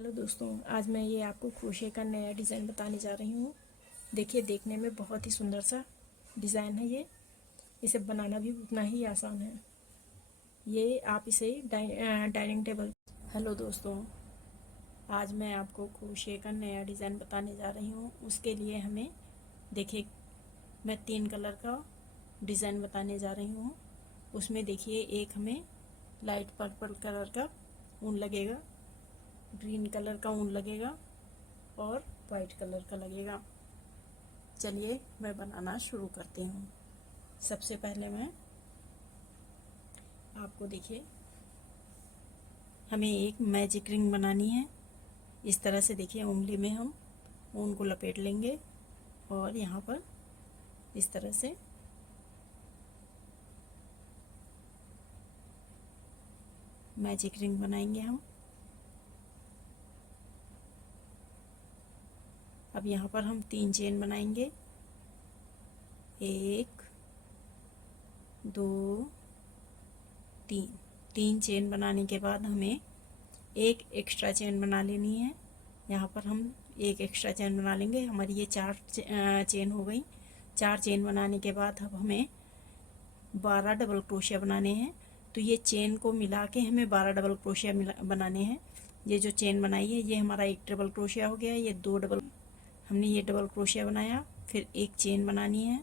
Hello दोस्तों, आज मैं ये आपको क्रोशे का नया डिज़ाइन बताने जा रही हूँ। देखिए, देखने में बहुत ही सुंदर सा डिज़ाइन है ये। इसे बनाना भी उतना ही आसान है। ये आप इसे डाइनिंग टेबल। हेलो दोस्तों, आज मैं आपको क्रोशे का नया डिज़ाइन बताने जा रही हूँ। उसके लिए हमें देखिए, मैं 3 कलर का डिज़ाइन बताने जा रही हूँ। उसमें देखिए, एक हमें लाइट पर्पल कलर का ऊन लगेगा, ग्रीन कलर का ऊन लगेगा और वाइट कलर का लगेगा। चलिए मैं बनाना शुरू करती हूँ। सबसे पहले मैं आपको देखिए, हमें एक मैजिक रिंग बनानी है। इस तरह से देखिए, उंगली में हम ऊन को लपेट लेंगे और यहाँ पर इस तरह से मैजिक रिंग बनाएंगे हम। अब यहाँ पर हम 3 चेन बनाएंगे। 1 2 3। 3 चेन बनाने के बाद हमें एक एक्स्ट्रा चेन बना लेनी है। यहाँ पर हम एक एक्स्ट्रा चेन बना लेंगे। हमारी ये 4 चेन हो गई। 4 चेन बनाने के बाद अब हमें 12 डबल क्रोशिया बनाने हैं। तो ये चेन को मिला के हमें 12 डबल क्रोशिया बनाने हैं। ये जो चेन बनाई है, ये हमारा एक डबल क्रोशिया हो गया। ये 2 डबल, हमने ये डबल क्रोशिया बनाया। फिर एक चेन बनानी है,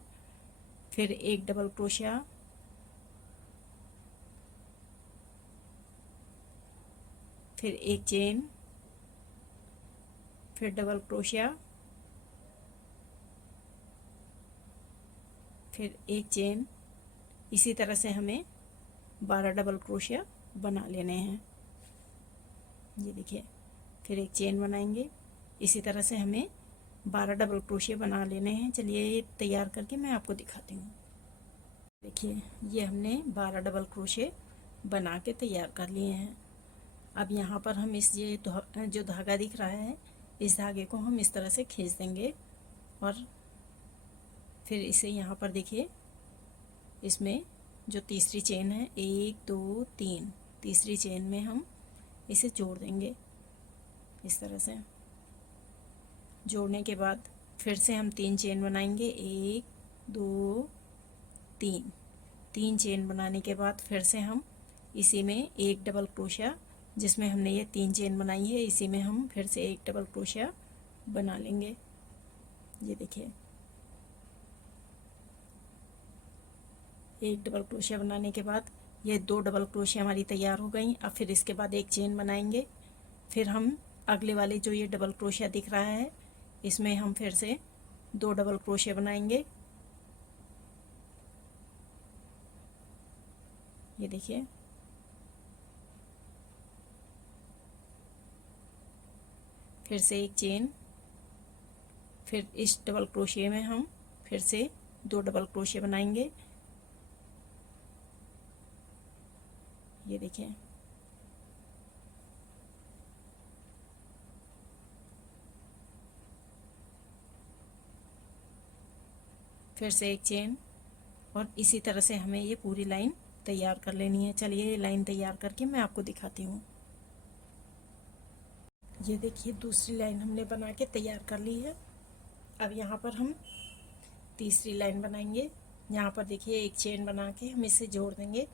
फिर एक डबल क्रोशिया, फिर एक चेन, फिर डबल क्रोशिया, फिर एक चेन। इसी तरह से हमें 12 डबल क्रोशिया बना लेने हैं। ये देखिए, फिर एक चेन बनाएंगे। इसी तरह से हमें 12 डबल क्रोशिया बना लेने हैं। चलिए ये तैयार करके मैं आपको दिखाती हूँ। देखिए, ये हमने 12 डबल क्रोशिया बना के तैयार कर लिए हैं। अब यहाँ पर हम इस ये जो धागा दिख रहा है, इस धागे को हम इस तरह से खींच देंगे और फिर इसे यहाँ पर देखिए, इसमें जो तीसरी चेन है, 1 2 3, तीसरी चेन में हम इसे जोड़ देंगे। इस तरह से जोड़ने के बाद फिर से हम 3 चेन बनाएंगे। 1 2 3। 3 चेन बनाने के बाद फिर से हम इसी में एक डबल क्रोशिया, जिसमें हमने ये 3 चेन बनाई है, इसी में हम फिर से एक डबल क्रोशिया बना लेंगे। ये देखिए, एक डबल क्रोशिया बनाने के बाद ये 2 डबल क्रोशिया हमारी तैयार हो गई। अब फिर इसके बाद एक चेन बनाएंगे। फिर हम अगले वाले जो ये डबल क्रोशिया दिख रहा है, इसमें हम फिर से 2 डबल क्रोशिया बनाएंगे। ये देखिए, फिर से एक चेन, फिर इस डबल क्रोशिया में हम फिर से 2 डबल क्रोशिया बनाएंगे। ये देखिए, फिर से एक चेन और इसी तरह से हमें ये पूरी लाइन तैयार कर लेनी है। चलिए ये लाइन तैयार करके मैं आपको दिखाती हूँ। ये देखिए, दूसरी लाइन हमने बना के तैयार कर ली है। अब यहाँ पर हम तीसरी लाइन बनाएंगे। यहाँ पर देखिए, एक चेन बना के हम इसे जोड़ देंगे।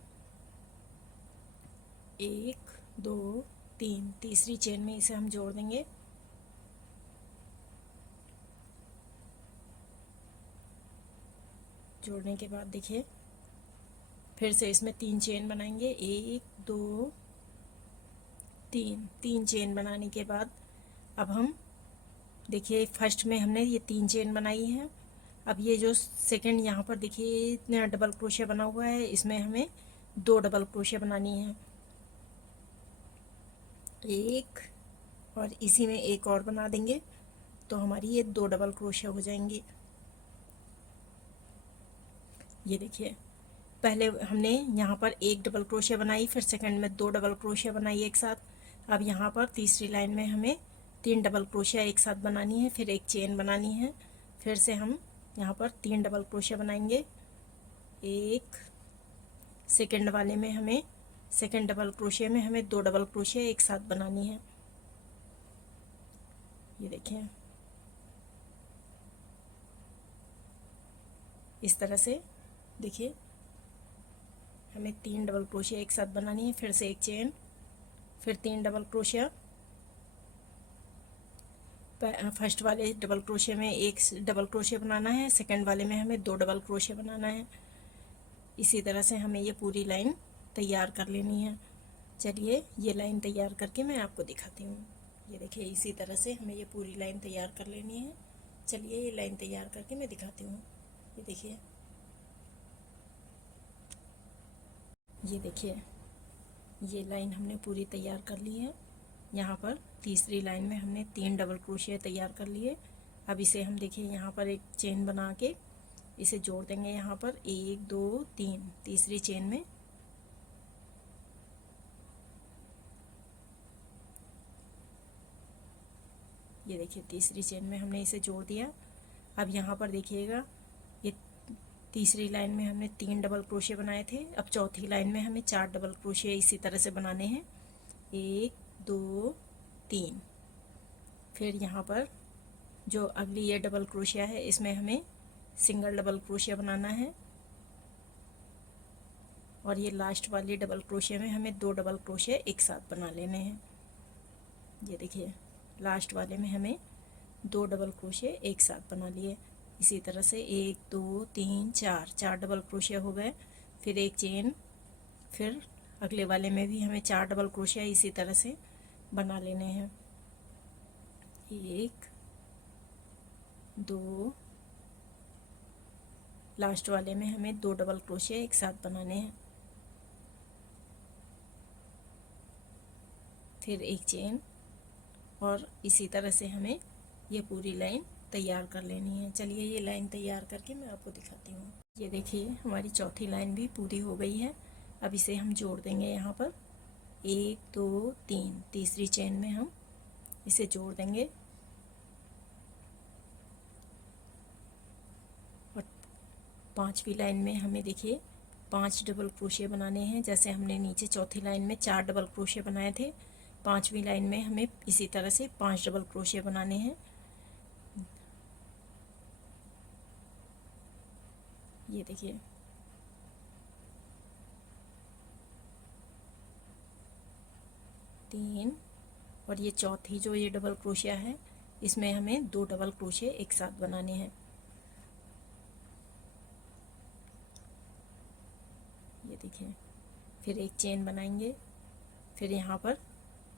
1 2 3, तीसरी चेन में इसे हम जोड़ देंगे। जोड़ने के बाद देखिए, फिर से इसमें 3 चेन बनाएंगे। 1 2 3। 3 चेन बनाने के बाद अब हम देखिए, फर्स्ट में हमने ये 3 चेन बनाई है। अब ये जो सेकंड यहाँ पर देखिए इतना डबल क्रोशिया बना हुआ है, इसमें हमें 2 डबल क्रोशिया बनानी है। एक और इसी में एक और बना देंगे, तो हमारी ये 2 डबल क्रोशिया हो जाएंगी। ये देखिए, पहले हमने यहाँ पर एक डबल क्रोशिया बनाई, फिर सेकंड में 2 डबल क्रोशिया बनाई एक साथ। अब यहाँ पर तीसरी लाइन में हमें 3 डबल क्रोशिया एक साथ बनानी है, फिर एक चेन बनानी है। फिर से हम यहाँ पर 3 डबल क्रोशिया बनाएंगे। एक सेकंड वाले में हमें, सेकंड डबल क्रोशिया में हमें 2 डबल क्रोशिया एक साथ बनानी है। ये देखिए इस तरह से। देखिए हमें 3 डबल क्रोशिया एक साथ बनानी है, फिर से एक चेन, फिर 3 डबल क्रोशिया। फर्स्ट वाले डबल क्रोशिया में एक डबल क्रोशिया बनाना है, सेकंड वाले में हमें 2 डबल क्रोशिया बनाना है। इसी तरह से हमें ये पूरी लाइन तैयार कर लेनी है। चलिए ये लाइन तैयार करके मैं आपको दिखाती हूँ। ये देखिए इसी तरह से हमें ये पूरी लाइन तैयार कर लेनी है। चलिए ये लाइन तैयार करके मैं दिखाती हूँ। ये देखिए, ये देखिए ये लाइन हमने पूरी तैयार कर ली है। यहाँ पर तीसरी लाइन में हमने 3 डबल क्रोशिया तैयार कर लिए। अब इसे हम देखिए यहाँ पर एक चेन बना के इसे जोड़ देंगे। यहाँ पर 1 2 3 तीसरी चेन में ये देखिए तीसरी चेन में हमने इसे जोड़ दिया। अब यहाँ पर देखिएगा ये तीसरी लाइन में हमने 3 डबल क्रोशिया बनाए थे। अब चौथी लाइन में हमें 4 डबल क्रोशिया इसी तरह से बनाने हैं। 1 2 3। फिर यहाँ पर जो अगली ये डबल क्रोशिया है इसमें हमें सिंगल डबल क्रोशिया बनाना है। और ये लास्ट वाली डबल क्रोशिया में हमें 2 डबल क्रोशिया एक साथ बना लेने हैं। ये देखिए लास्ट वाले में हमें 2 डबल क्रोशिया एक साथ बना लिए। इसी तरह से 1 2 3 4 डबल क्रोशिया हो गए। फिर एक चेन, फिर अगले वाले में भी हमें 4 डबल क्रोशिया इसी तरह से बना लेने हैं। 1 2, लास्ट वाले में हमें 2 डबल क्रोशिया एक साथ बनाने हैं। फिर एक चेन, और इसी तरह से हमें ये पूरी लाइन तैयार कर लेनी है। चलिए ये लाइन तैयार करके मैं आपको दिखाती हूँ। ये देखिए हमारी चौथी लाइन भी पूरी हो गई है। अब इसे हम जोड़ देंगे यहाँ पर 1 2 3 तीसरी चेन में हम इसे जोड़ देंगे। और पांचवी लाइन में हमें देखिए 5 डबल क्रोशिया बनाने हैं। जैसे हमने नीचे चौथी लाइन में 4 डबल क्रोशिया बनाए थे, पांचवी लाइन में हमें इसी तरह से 5 डबल क्रोशिया बनाने हैं। ये देखिए तीन, और ये चौथी जो ये डबल क्रोशिया है इसमें हमें 2 डबल क्रोशिया एक साथ बनाने हैं। ये देखिए फिर एक चेन बनाएंगे। फिर यहाँ पर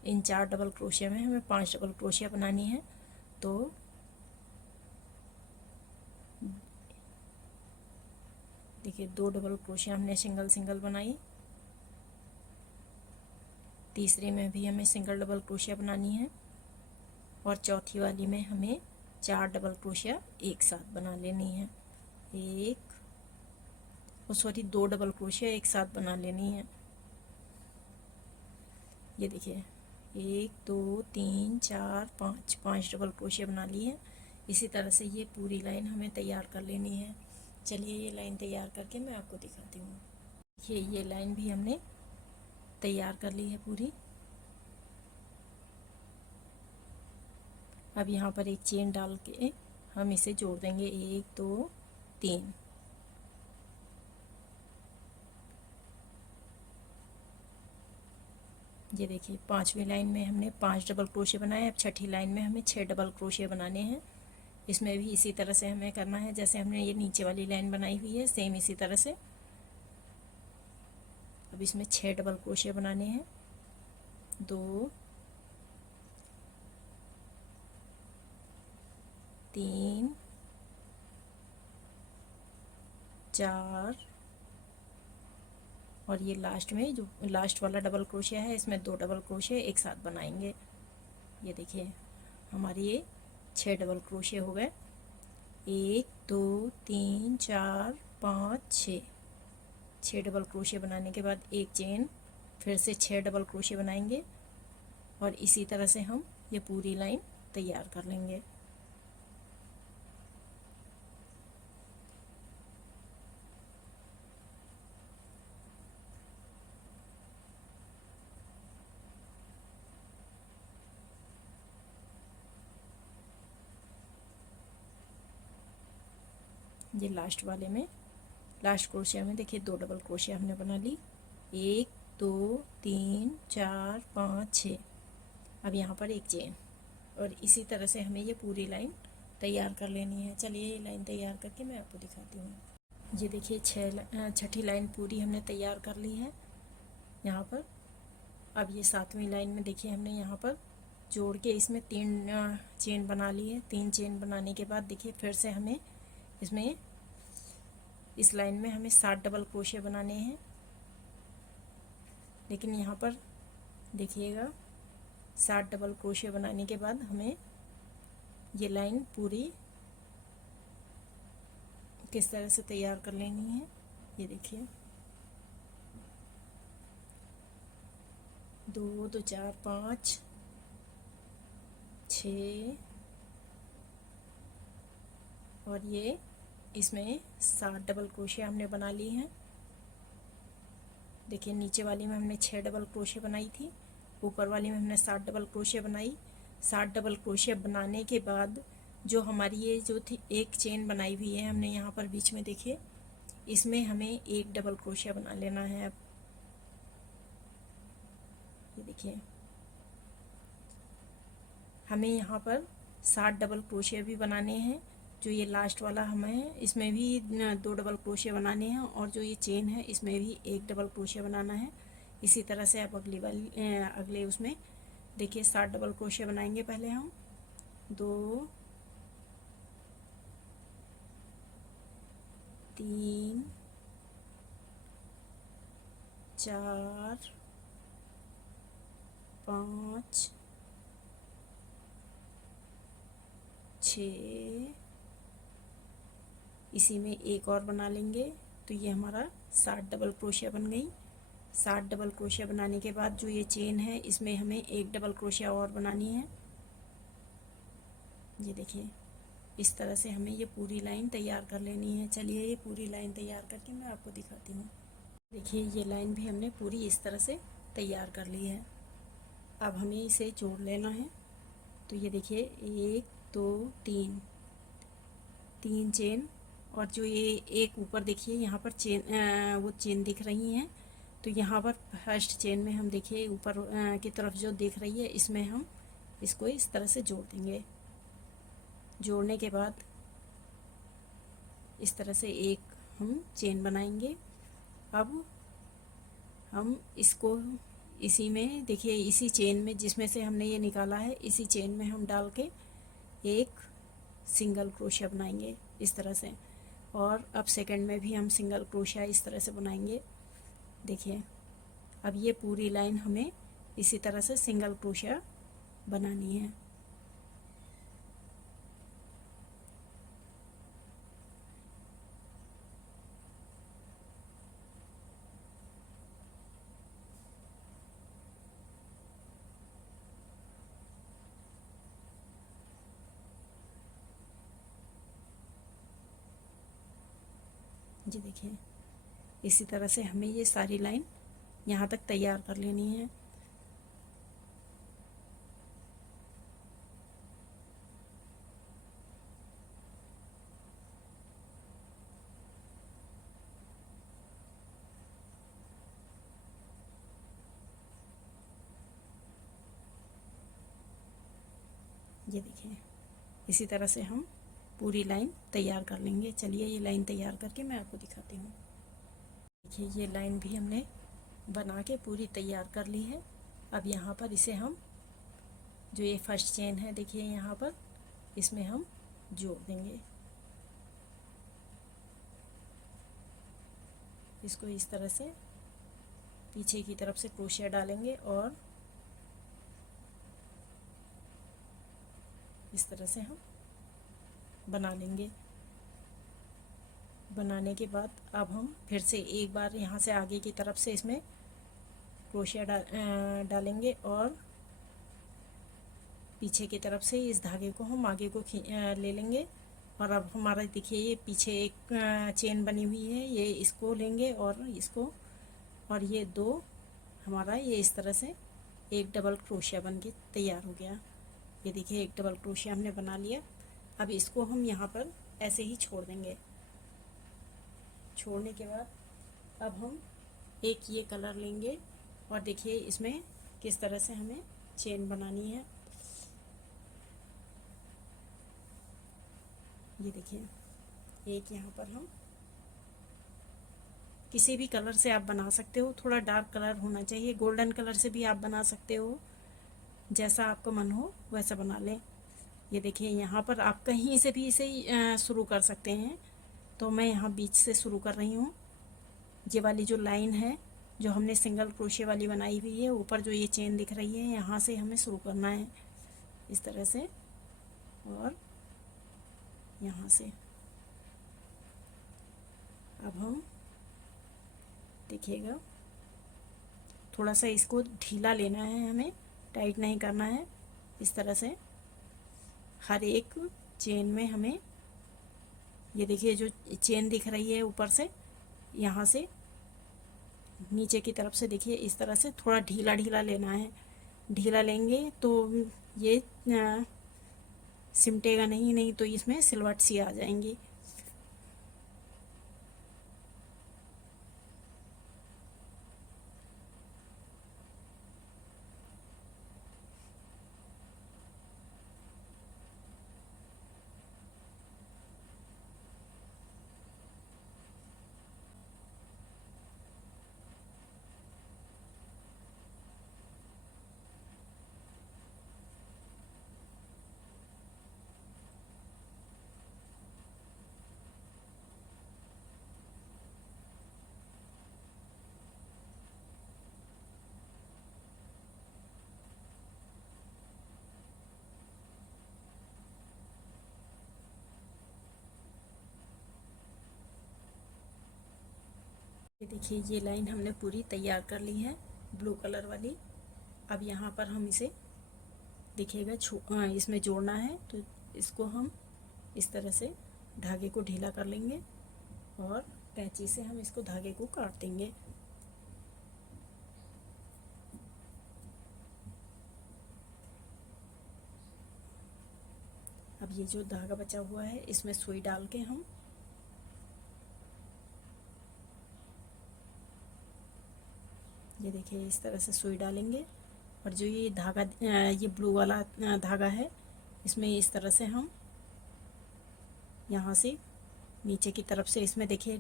इन 4 डबल क्रोशिया में हमें 5 डबल क्रोशिया बनानी है। तो देखिए 2 डबल क्रोशिया हमने सिंगल सिंगल बनाई। तीसरे में भी हमें सिंगल डबल क्रोशिया बनानी है। और चौथी वाली में हमें 4 डबल क्रोशिया एक साथ बना लेनी है। सॉरी 2 डबल क्रोशिया एक साथ बना लेनी है। ये देखिए 1 2 3 4 5 डबल क्रोशिया बना ली है। इसी तरह से ये पूरी लाइन हमें तैयार कर लेनी है। चलिए ये लाइन तैयार करके मैं आपको दिखाती हूँ। ये लाइन भी हमने तैयार कर ली है पूरी। अब यहाँ पर एक चेन डाल के हम इसे जोड़ देंगे 1 2 3। ये देखिए पांचवी लाइन में हमने 5 डबल क्रोशिया बनाए। अब छठी लाइन में हमें 6 डबल क्रोशिया बनाने हैं। इसमें भी इसी तरह से हमें करना है जैसे हमने ये नीचे वाली लाइन बनाई हुई है, सेम इसी तरह से। अब इसमें 6 डबल क्रोशिया बनाने हैं। 2 3 4, और ये लास्ट में जो लास्ट वाला डबल क्रोशिया है इसमें 2 डबल क्रोशिया एक साथ बनाएंगे। ये देखिए हमारी ये 6 डबल क्रोशिया हो गए। 1 2 3 4 5 6 डबल क्रोशिया बनाने के बाद एक चेन, फिर से 6 डबल क्रोशिया बनाएंगे। और इसी तरह से हम ये पूरी लाइन तैयार कर लेंगे। ये लास्ट वाले में, लास्ट क्रोशिया में देखिए 2 डबल क्रोशिया हमने बना ली, 1 2 3 4 5 6। अब यहाँ पर एक चेन, और इसी तरह से हमें ये पूरी लाइन तैयार कर लेनी है। चलिए ये लाइन तैयार करके मैं आपको दिखाती हूँ। ये देखिए छठी लाइन पूरी हमने तैयार कर ली है यहाँ पर। अब ये 7वीं लाइन में देखिए हमने यहाँ पर जोड़ के इसमें 3 चेन बना ली है। 3 चेन बनाने के बाद देखिए फिर से हमें इसमें इस लाइन में हमें 7 डबल क्रोशिया बनाने हैं। लेकिन यहाँ पर देखिएगा 7 डबल क्रोशिया बनाने के बाद हमें ये लाइन पूरी किस तरह से तैयार कर लेनी है। ये देखिए 2 2 4 5 6, और ये इसमें 7 डबल क्रोशिया हमने बना ली हैं। देखिए नीचे वाली में हमने 6 डबल क्रोशिया बनाई थी, ऊपर वाली में हमने 7 डबल क्रोशिया बनाई। 7 डबल क्रोशिया बनाने के बाद जो हमारी ये जो थी एक चेन बनाई हुई है हमने यहाँ पर बीच में, देखिए इसमें हमें 1 डबल क्रोशिया बना लेना है। अब ये देखिए हमें यहाँ पर 7 डबल क्रोशिया भी बनाने हैं। जो ये लास्ट वाला हमें इसमें भी 2 डबल क्रोशिया बनाने हैं, और जो ये चेन है इसमें भी 1 डबल क्रोशिया बनाना है। इसी तरह से आप अगले उसमें देखिए 7 डबल क्रोशिया बनाएंगे। पहले हम 2 3 4 5 6, इसी में एक और बना लेंगे तो ये हमारा 7 डबल क्रोशिया बन गई। 7 डबल क्रोशिया बनाने के बाद जो ये चेन है इसमें हमें 1 डबल क्रोशिया और बनानी है। ये देखिए इस तरह से हमें ये पूरी लाइन तैयार कर लेनी है। चलिए ये पूरी लाइन तैयार करके मैं आपको दिखाती हूँ। देखिए ये लाइन भी हमने पूरी इस तरह से तैयार कर ली है। अब हमें इसे जोड़ लेना है। तो ये देखिए 1 2 3 चेन, और जो ये एक ऊपर देखिए यहाँ पर चेन वो चेन दिख रही हैं। तो यहाँ पर फर्स्ट चेन में हम देखिए ऊपर की तरफ जो दिख रही है इसमें हम इसको इस तरह से जोड़ देंगे। जोड़ने के बाद इस तरह से एक हम चेन बनाएंगे। अब हम इसको इसी में देखिए इसी चेन में जिसमें से हमने ये निकाला है इसी चेन में हम डाल के एक सिंगल क्रोशिया बनाएंगे इस तरह से। और अब सेकंड में भी हम सिंगल क्रोशिया इस तरह से बनाएंगे। देखिए अब ये पूरी लाइन हमें इसी तरह से सिंगल क्रोशिया बनानी है। जी देखिए इसी तरह से हमें ये सारी लाइन यहाँ तक तैयार कर लेनी है। ये देखिए इसी तरह से हम पूरी लाइन तैयार कर लेंगे। चलिए ये लाइन तैयार करके मैं आपको दिखाती हूँ। देखिए ये लाइन भी हमने बना के पूरी तैयार कर ली है। अब यहाँ पर इसे हम जो ये फर्स्ट चेन है देखिए यहाँ पर इसमें हम जोड़ देंगे। इसको इस तरह से पीछे की तरफ से क्रोशिया डालेंगे और इस तरह से हम बना लेंगे। बनाने के बाद अब हम फिर से एक बार यहाँ से आगे की तरफ से इसमें क्रोशिया डालेंगे और पीछे की तरफ से इस धागे को हम आगे को ले लेंगे। और अब हमारा देखिए ये पीछे एक चेन बनी हुई है, ये इसको लेंगे और इसको, और ये दो हमारा ये इस तरह से एक डबल क्रोशिया बन के तैयार हो गया। ये देखिए एक डबल क्रोशिया हमने बना लिया। अब इसको हम यहाँ पर ऐसे ही छोड़ देंगे। छोड़ने के बाद अब हम एक ये कलर लेंगे और देखिए इसमें किस तरह से हमें चेन बनानी है। ये देखिए एक यहाँ पर हम किसी भी कलर से आप बना सकते हो, थोड़ा डार्क कलर होना चाहिए, गोल्डन कलर से भी आप बना सकते हो, जैसा आपका मन हो वैसा बना लें। ये देखिए यहाँ पर आप कहीं से भी इसे शुरू कर सकते हैं, तो मैं यहाँ बीच से शुरू कर रही हूँ। ये वाली जो लाइन है जो हमने सिंगल क्रोशे वाली बनाई हुई है, ऊपर जो ये चेन दिख रही है यहाँ से हमें शुरू करना है इस तरह से, और यहाँ से अब हम देखिएगा थोड़ा सा इसको ढीला लेना है, हमें टाइट नहीं करना है। इस तरह से हर एक चेन में हमें, ये देखिए जो चेन दिख रही है ऊपर से, यहाँ से नीचे की तरफ से देखिए इस तरह से थोड़ा ढीला ढीला लेना है। ढीला लेंगे तो ये सिमटेगा नहीं, नहीं तो इसमें सिलवट सी आ जाएंगी। ये देखिए ये लाइन हमने पूरी तैयार कर ली है ब्लू कलर वाली। अब यहाँ पर हम इसे देखिएगा इसमें जोड़ना है, तो इसको हम इस तरह से धागे को ढीला कर लेंगे और कैंची से हम इसको धागे को काट देंगे। अब ये जो धागा बचा हुआ है इसमें सुई डाल के हम ये देखिए इस तरह से सुई डालेंगे, और जो ये धागा ये ब्लू वाला धागा है इसमें इस तरह से हम यहाँ से नीचे की तरफ से इसमें देखिए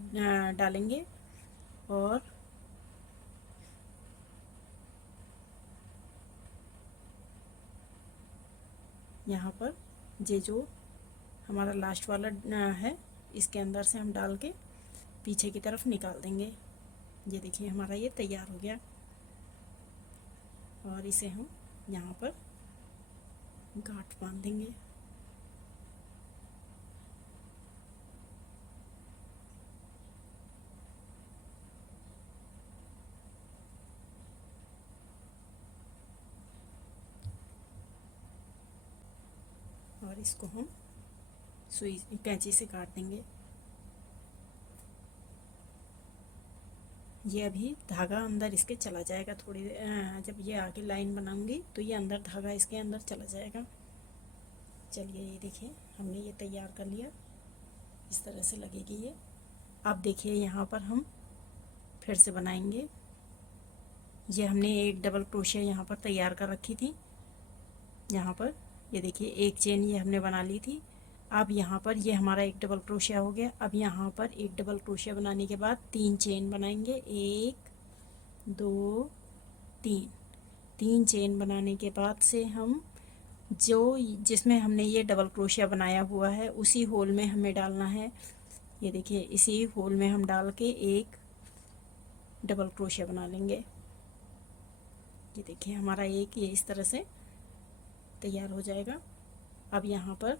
डालेंगे, और यहाँ पर ये जो हमारा लास्ट वाला है इसके अंदर से हम डाल के पीछे की तरफ निकाल देंगे। ये देखिए हमारा ये तैयार हो गया, और इसे हम यहाँ पर गांठ बांध देंगे। और इसको हम सुई कैंची से काट देंगे। ये अभी धागा अंदर इसके चला जाएगा, थोड़ी जब ये आगे लाइन बनाऊंगी तो ये अंदर धागा इसके अंदर चला जाएगा। चलिए ये देखिए हमने ये तैयार कर लिया, इस तरह से लगेगी ये। अब देखिए यहाँ पर हम फिर से बनाएंगे। ये हमने एक डबल क्रोशिया यहाँ पर तैयार कर रखी थी। यहाँ पर ये देखिए एक चेन ये हमने बना ली थी। अब यहाँ पर ये हमारा एक डबल क्रोशिया हो गया। अब यहाँ पर एक डबल क्रोशिया बनाने के बाद 3 चेन बनाएंगे, 1 2 3। 3 चेन बनाने के बाद से हम जो जिसमें हमने ये डबल क्रोशिया बनाया हुआ है उसी होल में हमें डालना है। ये देखिए इसी होल में हम डाल के एक डबल क्रोशिया बना लेंगे। ये देखिए हमारा एक ये इस तरह से तैयार हो जाएगा। अब यहाँ पर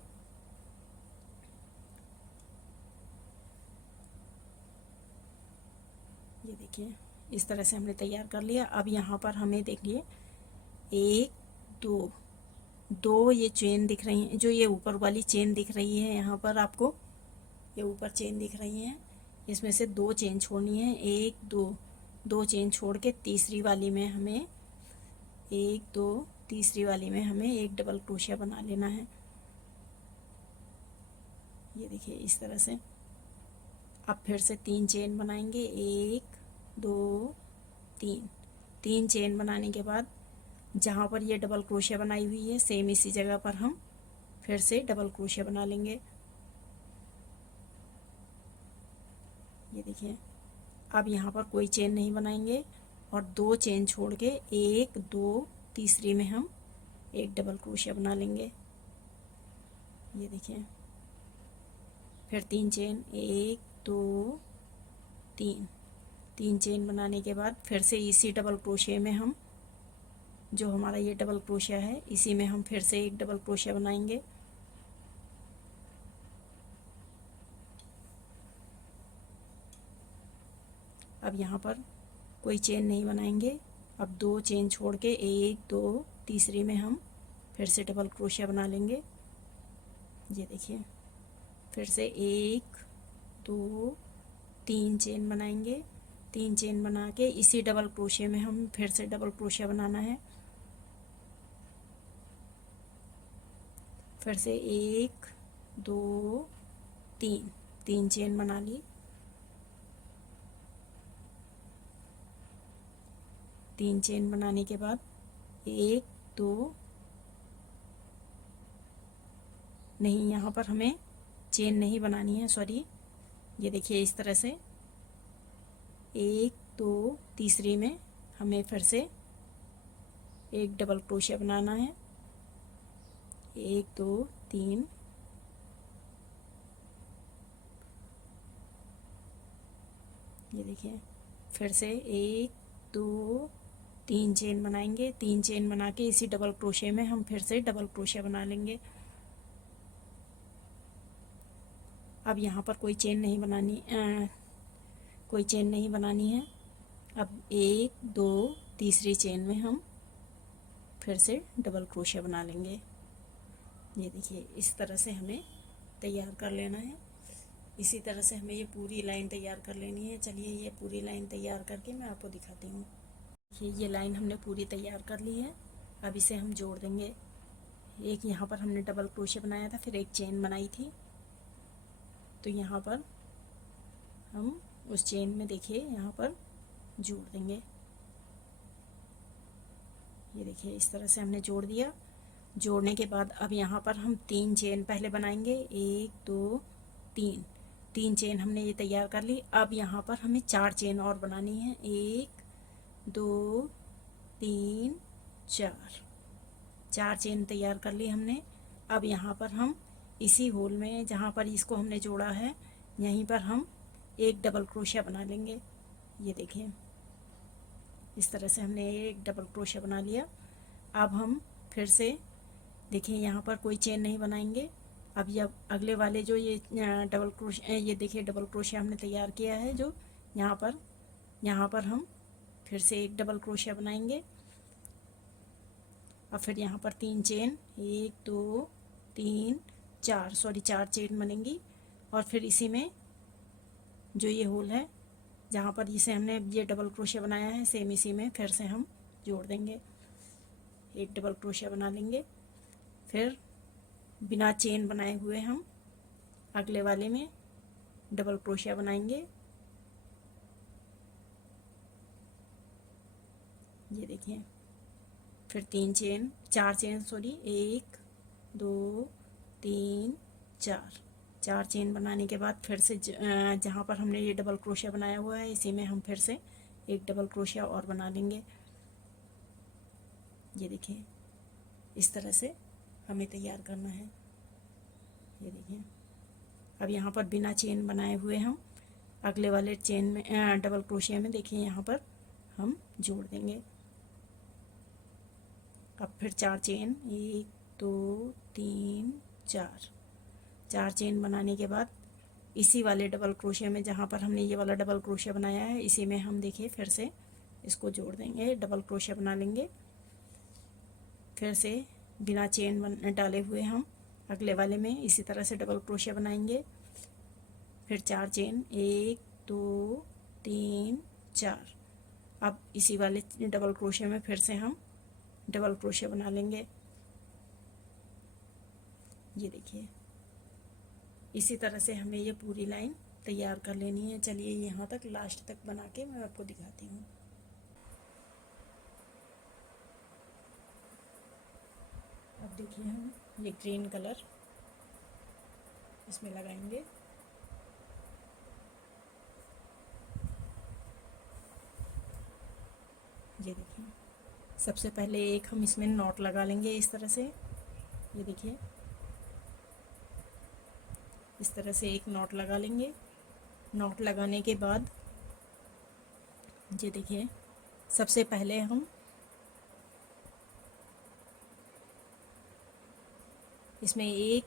ये देखिए इस तरह से हमने तैयार कर लिया। अब यहाँ पर हमें देखिए 1 2 2 ये चेन दिख रही हैं, जो ये ऊपर वाली चेन दिख रही है, यहाँ पर आपको ये ऊपर चेन दिख रही हैं, इसमें से 2 चेन छोड़नी है। 1 2 2 चेन छोड़ के तीसरी वाली में हमें 1 2 तीसरी वाली में हमें एक डबल क्रोशिया बना लेना है। ये देखिए इस तरह से। अब फिर से 3 चेन बनाएंगे, 1 2 3। 3 चेन बनाने के बाद जहाँ पर ये डबल क्रोशिया बनाई हुई है सेम इसी जगह पर हम फिर से डबल क्रोशिया बना लेंगे। ये देखिए, अब यहाँ पर कोई चेन नहीं बनाएंगे और 2 चेन छोड़ के 1 2 तीसरी में हम एक डबल क्रोशिया बना लेंगे। ये देखिए, फिर 3 चेन, 1 2 3। 3 चेन बनाने के बाद फिर से इसी डबल क्रोशिया में हम जो हमारा ये डबल क्रोशिया है इसी में हम फिर से एक डबल क्रोशिया बनाएंगे। अब यहाँ पर कोई चेन नहीं बनाएंगे। अब 2 चेन छोड़ के 1 2 तीसरी में हम फिर से डबल क्रोशिया बना लेंगे। ये देखिए, फिर से 1 2 3 चेन बनाएंगे। 3 चेन बना के इसी डबल क्रोशिया में हम फिर से डबल क्रोशिया बनाना है। फिर से 1 2 3, 3 चेन बना ली। 3 चेन बनाने के बाद 1 2 नहीं, यहाँ पर हमें चेन नहीं बनानी है, सॉरी। ये देखिए, इस तरह से 1 2 तीसरी में हमें फिर से एक डबल क्रोशिया बनाना है। 1 2 3। ये देखिए, फिर से 1 2 3 चेन बनाएंगे। 3 चेन बना के इसी डबल क्रोशिया में हम फिर से डबल क्रोशिया बना लेंगे। अब यहाँ पर कोई चेन नहीं बनानी है। अब 1 2 तीसरी चेन में हम फिर से डबल क्रोशिया बना लेंगे। ये देखिए, इस तरह से हमें तैयार कर लेना है। इसी तरह से हमें ये पूरी लाइन तैयार कर लेनी है। चलिए, ये पूरी लाइन तैयार करके मैं आपको दिखाती हूँ। ये लाइन हमने पूरी तैयार कर ली है। अब इसे हम जोड़ देंगे। एक यहाँ पर हमने डबल क्रोशिया बनाया था, फिर एक चेन बनाई थी, तो यहाँ पर हम उस चेन में देखिए यहाँ पर जोड़ देंगे। ये देखिए, इस तरह से हमने जोड़ दिया। जोड़ने के बाद अब यहाँ पर हम 3 चेन पहले बनाएंगे, 1 2 3। 3 चेन हमने ये तैयार कर ली। अब यहाँ पर हमें 4 चेन और बनानी है, 1 2 3 4। 4 चेन तैयार कर ली हमने। अब यहाँ पर हम इसी होल में जहाँ पर इसको हमने जोड़ा है यहीं पर हम एक डबल क्रोशिया बना लेंगे। ये देखिए, इस तरह से हमने एक डबल क्रोशिया बना लिया। अब हम फिर से देखिए, यहाँ पर कोई चेन नहीं बनाएंगे। अब ये अगले वाले जो ये डबल क्रोशिया, ये देखिए डबल क्रोशिया हमने तैयार किया है जो यहाँ पर हम फिर से एक डबल क्रोशिया बनाएंगे। और फिर यहाँ पर 3 चेन, 1 2 3 4, सॉरी 4 चेन बनेंगी। और फिर इसी में जो ये होल है जहाँ पर जिसे हमने ये डबल क्रोशिया बनाया है सेम इसी में फिर से हम जोड़ देंगे, एक डबल क्रोशिया बना लेंगे। फिर बिना चेन बनाए हुए हम अगले वाले में डबल क्रोशिया बनाएंगे। ये देखिए, फिर 4 चेन, सॉरी 1 2 3 4। 4 चेन बनाने के बाद फिर से जहाँ पर हमने ये डबल क्रोशिया बनाया हुआ है इसी में हम फिर से एक डबल क्रोशिया और बना लेंगे। ये देखिए, इस तरह से हमें तैयार करना है। ये देखिए, अब यहाँ पर बिना चेन बनाए हुए हम अगले वाले चेन में डबल क्रोशिया में देखिए यहाँ पर हम जोड़ देंगे। अब फिर 4 चेन, 1 2 3 4। 4 चेन बनाने के बाद इसी वाले डबल क्रोशिया में जहाँ पर हमने ये वाला डबल क्रोशिया बनाया है इसी में हम देखिए फिर से इसको जोड़ देंगे, डबल क्रोशिया बना लेंगे। फिर से बिना चेन डाले हुए हम अगले वाले में इसी तरह से डबल क्रोशिया बनाएंगे। फिर 4 चेन, 1 2 3 4। अब इसी वाले डबल क्रोशिया में फिर से हम डबल क्रोशिया बना लेंगे। ये देखिए, इसी तरह से हमें ये पूरी लाइन तैयार कर लेनी है। चलिए यहाँ तक लास्ट तक बना के मैं आपको दिखाती हूँ। अब देखिए हम ये ग्रीन कलर इसमें लगाएंगे। ये देखिए सबसे पहले एक हम इसमें नॉट लगा लेंगे इस तरह से। ये देखिए इस तरह से एक नॉट लगा लेंगे। नॉट लगाने के बाद ये देखिए सबसे पहले हम इसमें एक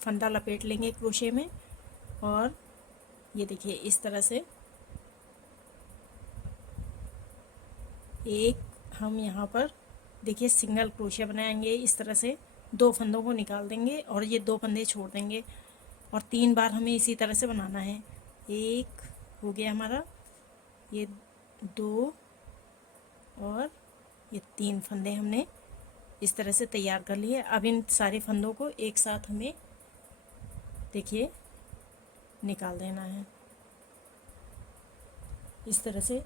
फंदा लपेट लेंगे क्रोशे में, और ये देखिए इस तरह से एक हम यहाँ पर देखिए सिंगल क्रोशे बनाएंगे। इस तरह से दो फंदों को निकाल देंगे और ये दो फंदे छोड़ देंगे, और 3 बार हमें इसी तरह से बनाना है। एक हो गया हमारा, ये 2 और ये 3 फंदे हमने इस तरह से तैयार कर लिए। अब इन सारे फंदों को एक साथ हमें देखिए निकाल देना है। इस तरह से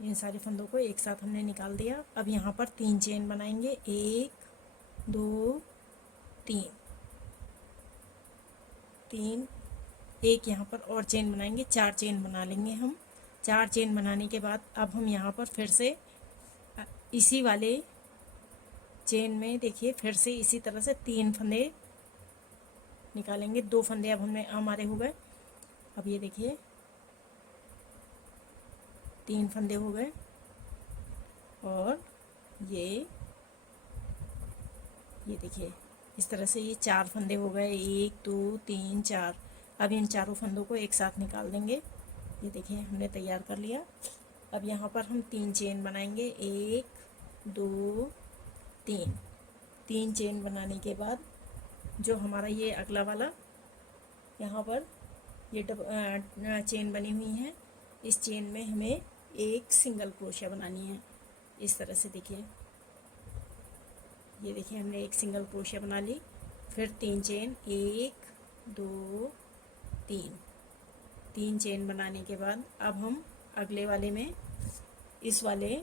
इन सारे फंदों को एक साथ हमने निकाल दिया। अब यहाँ पर 3 चेन बनाएंगे, 1 2 3 3, एक यहाँ पर और चेन बनाएंगे, 4 चेन बना लेंगे हम। 4 चेन बनाने के बाद अब हम यहाँ पर फिर से इसी वाले चेन में देखिए फिर से इसी तरह से 3 फंदे निकालेंगे। 2 फंदे अब हमारे हो गए। अब ये देखिए 3 फंदे हो गए, और ये देखिए इस तरह से ये 4 फंदे हो गए, 1 2 3 4। अब इन चारों फंदों को एक साथ निकाल देंगे। ये देखिए हमने तैयार कर लिया। अब यहाँ पर हम 3 चेन बनाएंगे, 1 2 3। 3 चेन बनाने के बाद जो हमारा ये अगला वाला यहाँ पर ये चेन बनी हुई है, इस चेन में हमें एक सिंगल क्रोशिया बनानी है। इस तरह से देखिए, ये देखिए हमने एक सिंगल क्रोशिया बना ली। फिर 3 चेन, 1 2 3। 3 चेन बनाने के बाद अब हम अगले वाले में इस वाले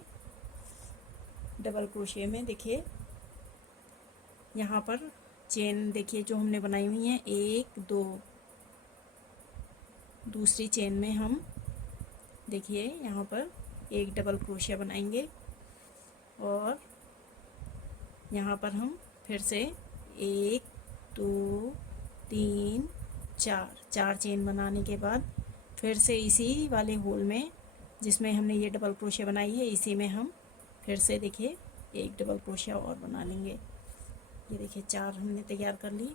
डबल क्रोशिया में देखिए यहाँ पर चेन देखिए जो हमने बनाई हुई है 1 2। दूसरी चेन में हम देखिए यहाँ पर एक डबल क्रोशिया बनाएंगे, और यहाँ पर हम फिर से 1 2 3 4 चेन बनाने के बाद फिर से इसी वाले होल में जिसमें हमने ये डबल क्रोशिया बनाई है, इसी में हम फिर से देखिए एक डबल क्रोशिया और बना लेंगे। ये देखिए 4 हमने तैयार कर ली।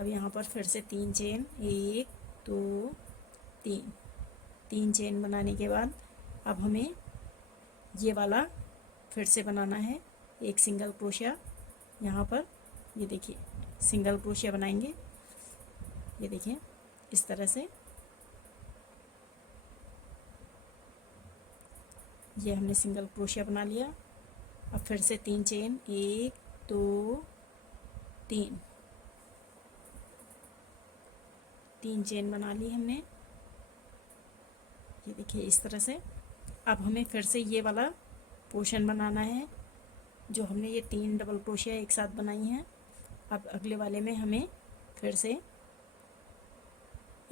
अब यहाँ पर फिर से 3 चेन, 1 2 3। 3 चेन बनाने के बाद अब हमें ये वाला फिर से बनाना है, एक सिंगल क्रोशिया। यहाँ पर ये देखिए सिंगल क्रोशिया बनाएंगे। ये देखिए इस तरह से ये हमने सिंगल क्रोशिया बना लिया। अब फिर से 3 चेन, 1 2 3। 3 चेन बना ली हमने। ये देखिए इस तरह से। अब हमें फिर से ये वाला पोर्शन बनाना है जो हमने ये 3 डबल क्रोशिया एक साथ बनाई हैं। अब अगले वाले में हमें फिर से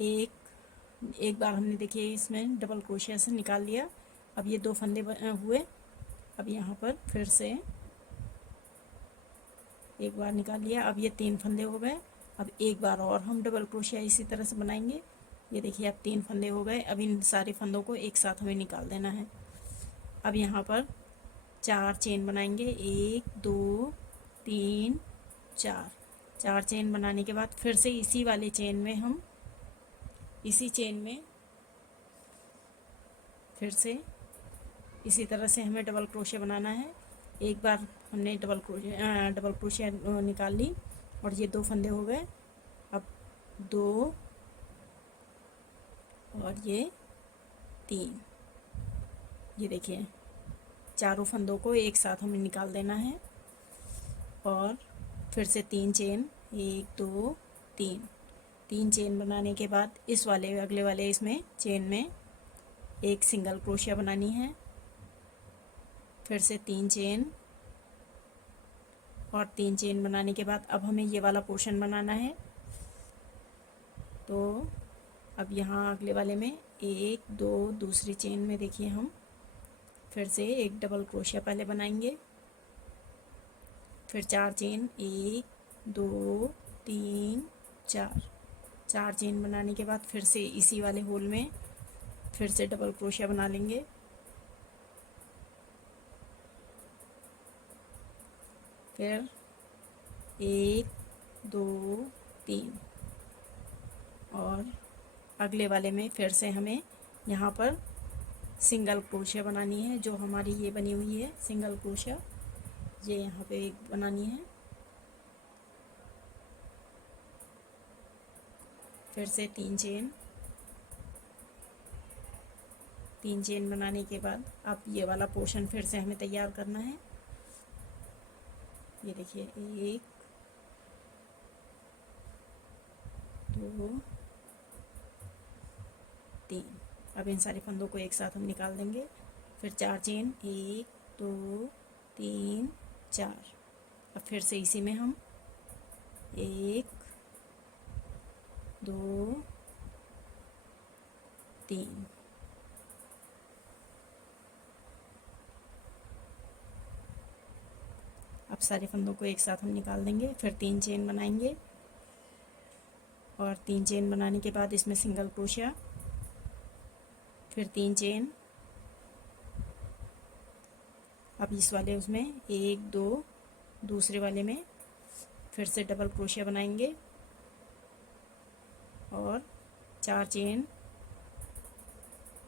एक बार हमने देखिए इसमें डबल क्रोशिया से निकाल लिया। अब ये 2 फंदे हुए। अब यहाँ पर फिर से एक बार निकाल लिया। अब ये 3 फंदे हो गए। अब एक बार और हम डबल क्रोशिया इसी तरह से बनाएंगे। ये देखिए अब 3 फंदे हो गए। अब इन सारे फंदों को एक साथ हमें निकाल देना है। अब यहाँ पर 4 चेन बनाएंगे, 1 2 3 4। 4 चेन बनाने के बाद फिर से इसी वाले चेन में हम इसी चेन में फिर से इसी तरह से हमें डबल क्रोशिया बनाना है। एक बार हमने डबल क्रोशिया निकाल ली, और ये 2 फंदे हो गए। अब 2 और ये 3। ये देखिए चारों फंदों को एक साथ हमें निकाल देना है, और फिर से 3 चेन, 1 2 3। 3 चेन बनाने के बाद इस वाले अगले वाले इसमें चेन में एक सिंगल क्रोशिया बनानी है, फिर से 3 चेन और 3 चेन बनाने के बाद अब हमें ये वाला पोर्शन बनाना है। तो अब यहाँ अगले वाले में 1 2 दूसरी चेन में देखिए हम फिर से एक डबल क्रोशिया पहले बनाएंगे, फिर 4 चेन 1 2 3 4 चेन बनाने के बाद फिर से इसी वाले होल में फिर से डबल क्रोशिया बना लेंगे, फिर 1 2 3 और अगले वाले में फिर से हमें यहाँ पर सिंगल क्रोशिया बनानी है। जो हमारी ये बनी हुई है सिंगल क्रोशिया, ये यहाँ पे एक बनानी है, फिर से 3 चेन बनाने के बाद अब ये वाला पोर्शन फिर से हमें तैयार करना है। ये देखिए 1 2 3, अब इन सारे फंदों को एक साथ हम निकाल देंगे, फिर 4 चेन 1 2 3 4, अब फिर से इसी में हम 1 2 3, अब सारे फंदों को एक साथ हम निकाल देंगे, फिर 3 चेन बनाएंगे और 3 चेन बनाने के बाद इसमें सिंगल क्रोशिया, फिर 3 चेन, अब इस वाले उसमें 1 2 दूसरे वाले में फिर से डबल क्रोशिया बनाएंगे और 4 चेन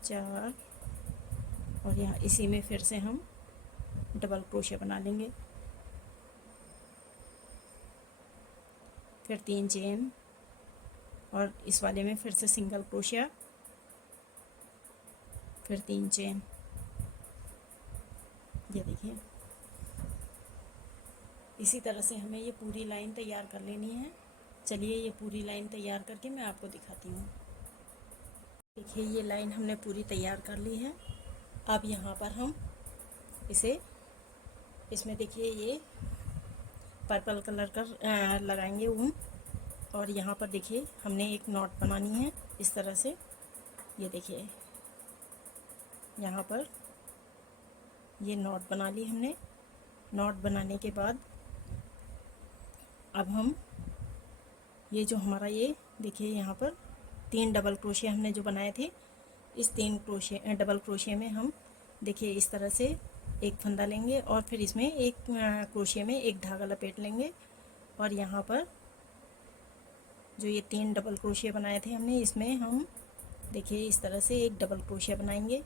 4 और यहाँ इसी में फिर से हम डबल क्रोशिया बना लेंगे, फिर 3 चेन और इस वाले में फिर से सिंगल क्रोशिया, फिर 3 चेन। ये देखिए इसी तरह से हमें ये पूरी लाइन तैयार कर लेनी है। चलिए ये पूरी लाइन तैयार करके मैं आपको दिखाती हूँ। देखिए ये लाइन हमने पूरी तैयार कर ली है। अब यहाँ पर हम इसे इसमें देखिए ये पर्पल कलर का लगाएंगे ऊन, और यहाँ पर देखिए हमने एक नॉट बनानी है इस तरह से। ये देखिए यहाँ पर ये नॉट बना ली हमने। नॉट बनाने के बाद अब हम ये जो हमारा ये देखिए यहाँ पर 3 डबल क्रोशिया हमने जो बनाए थे, इस 3 क्रोशिया डबल क्रोशिया में हम देखिए इस तरह से एक फंदा लेंगे और फिर इसमें एक क्रोशिया में एक धागा लपेट लेंगे, और यहाँ पर जो ये 3 डबल क्रोशिया बनाए थे हमने, इसमें हम देखिए इस तरह से एक डबल क्रोशिया बनाएंगे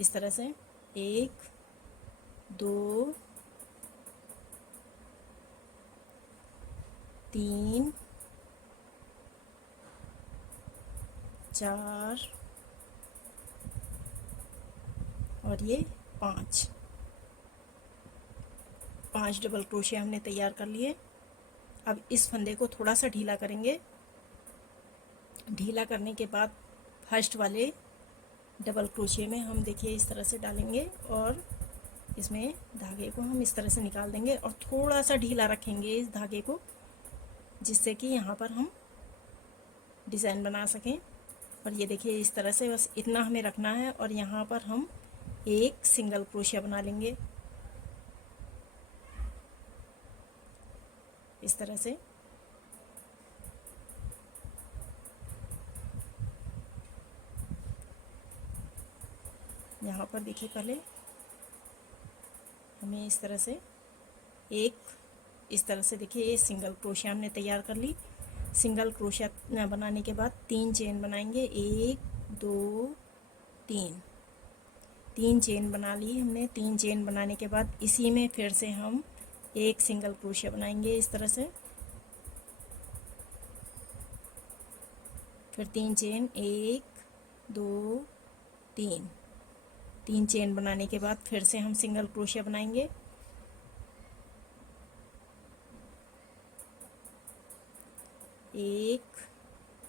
इस तरह से 1 2 3 4 और ये 5 डबल क्रोशिया हमने तैयार कर लिए। अब इस फंदे को थोड़ा सा ढीला करेंगे। ढीला करने के बाद फर्स्ट वाले डबल क्रोशिया में हम देखिए इस तरह से डालेंगे और इसमें धागे को हम इस तरह से निकाल देंगे और थोड़ा सा ढीला रखेंगे इस धागे को, जिससे कि यहाँ पर हम डिज़ाइन बना सकें। और ये देखिए इस तरह से बस इतना हमें रखना है, और यहाँ पर हम एक सिंगल क्रोशिया बना लेंगे इस तरह से। यहाँ पर देखिए पहले हमें इस तरह से एक इस तरह से देखिए ये सिंगल क्रोशिया हमने तैयार कर ली। सिंगल क्रोशिया बनाने के बाद 3 चेन बनाएंगे, 1 2 3 चेन बना ली हमने। 3 चेन बनाने के बाद इसी में फिर से हम एक सिंगल क्रोशिया बनाएंगे इस तरह से, फिर 3 चेन 1 2 3 चेन बनाने के बाद फिर से हम सिंगल क्रोशिया बनाएंगे, एक,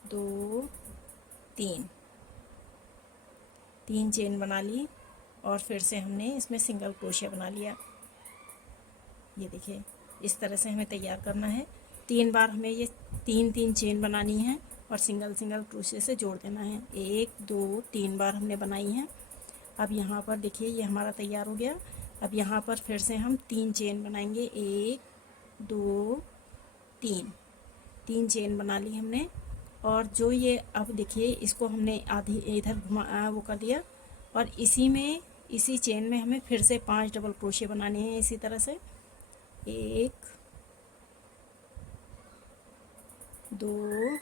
दो, तीन, तीन चेन बना ली और फिर से हमने इसमें सिंगल क्रोशिया बना लिया। ये देखिए इस तरह से हमें तैयार करना है। 3 बार हमें ये 3 चेन बनानी है और सिंगल क्रोशिया से जोड़ देना है। 1, 2, 3 बार हमने बनाई है। अब यहाँ पर देखिए ये हमारा तैयार हो गया। अब यहाँ पर फिर से हम 3 चेन बनाएंगे। 1, 2, 3, 3 चेन बना ली हमने। और जो ये अब देखिए इसको हमने आधी इधर घुमा वो कर दिया और इसी चेन में हमें फिर से 5 डबल क्रोशिया बनाने हैं इसी तरह से। 1, 2,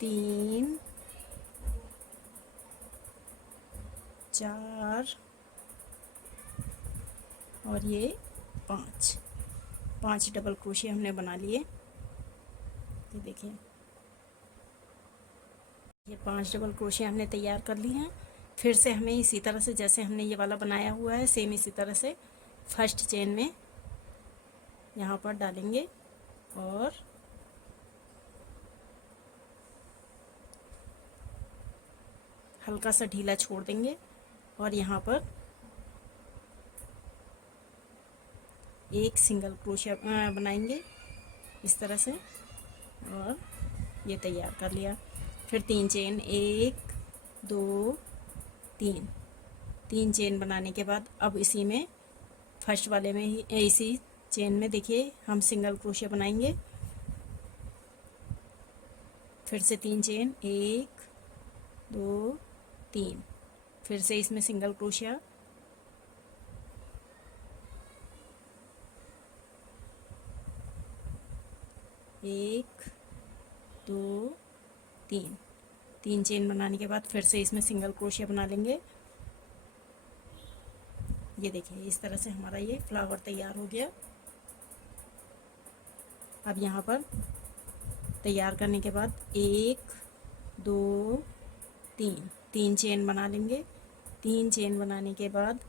3, 4 और ये 5 डबल क्रोशिया हमने बना लिए। ये देखिए ये 5 डबल क्रोशिया हमने तैयार कर ली हैं। फिर से हमें इसी तरह से जैसे हमने ये वाला बनाया हुआ है सेम इसी तरह से फर्स्ट चेन में यहाँ पर डालेंगे और हल्का सा ढीला छोड़ देंगे और यहाँ पर एक सिंगल क्रोशिया बनाएंगे इस तरह से और ये तैयार कर लिया। फिर 3 चेन, 1, 2, 3, 3 चेन बनाने के बाद अब इसी में फर्स्ट वाले में ही इसी चेन में देखिए हम सिंगल क्रोशिया बनाएंगे। फिर से 3 चेन, 1, 2, 3, फिर से इसमें सिंगल क्रोशिया, एक, दो, तीन, 3 चेन बनाने के बाद फिर से इसमें सिंगल क्रोशिया बना लेंगे। ये देखिए इस तरह से हमारा ये फ्लावर तैयार हो गया। अब यहाँ पर तैयार करने के बाद 1, 2, 3, 3 चेन बना लेंगे। 3 चेन बनाने के बाद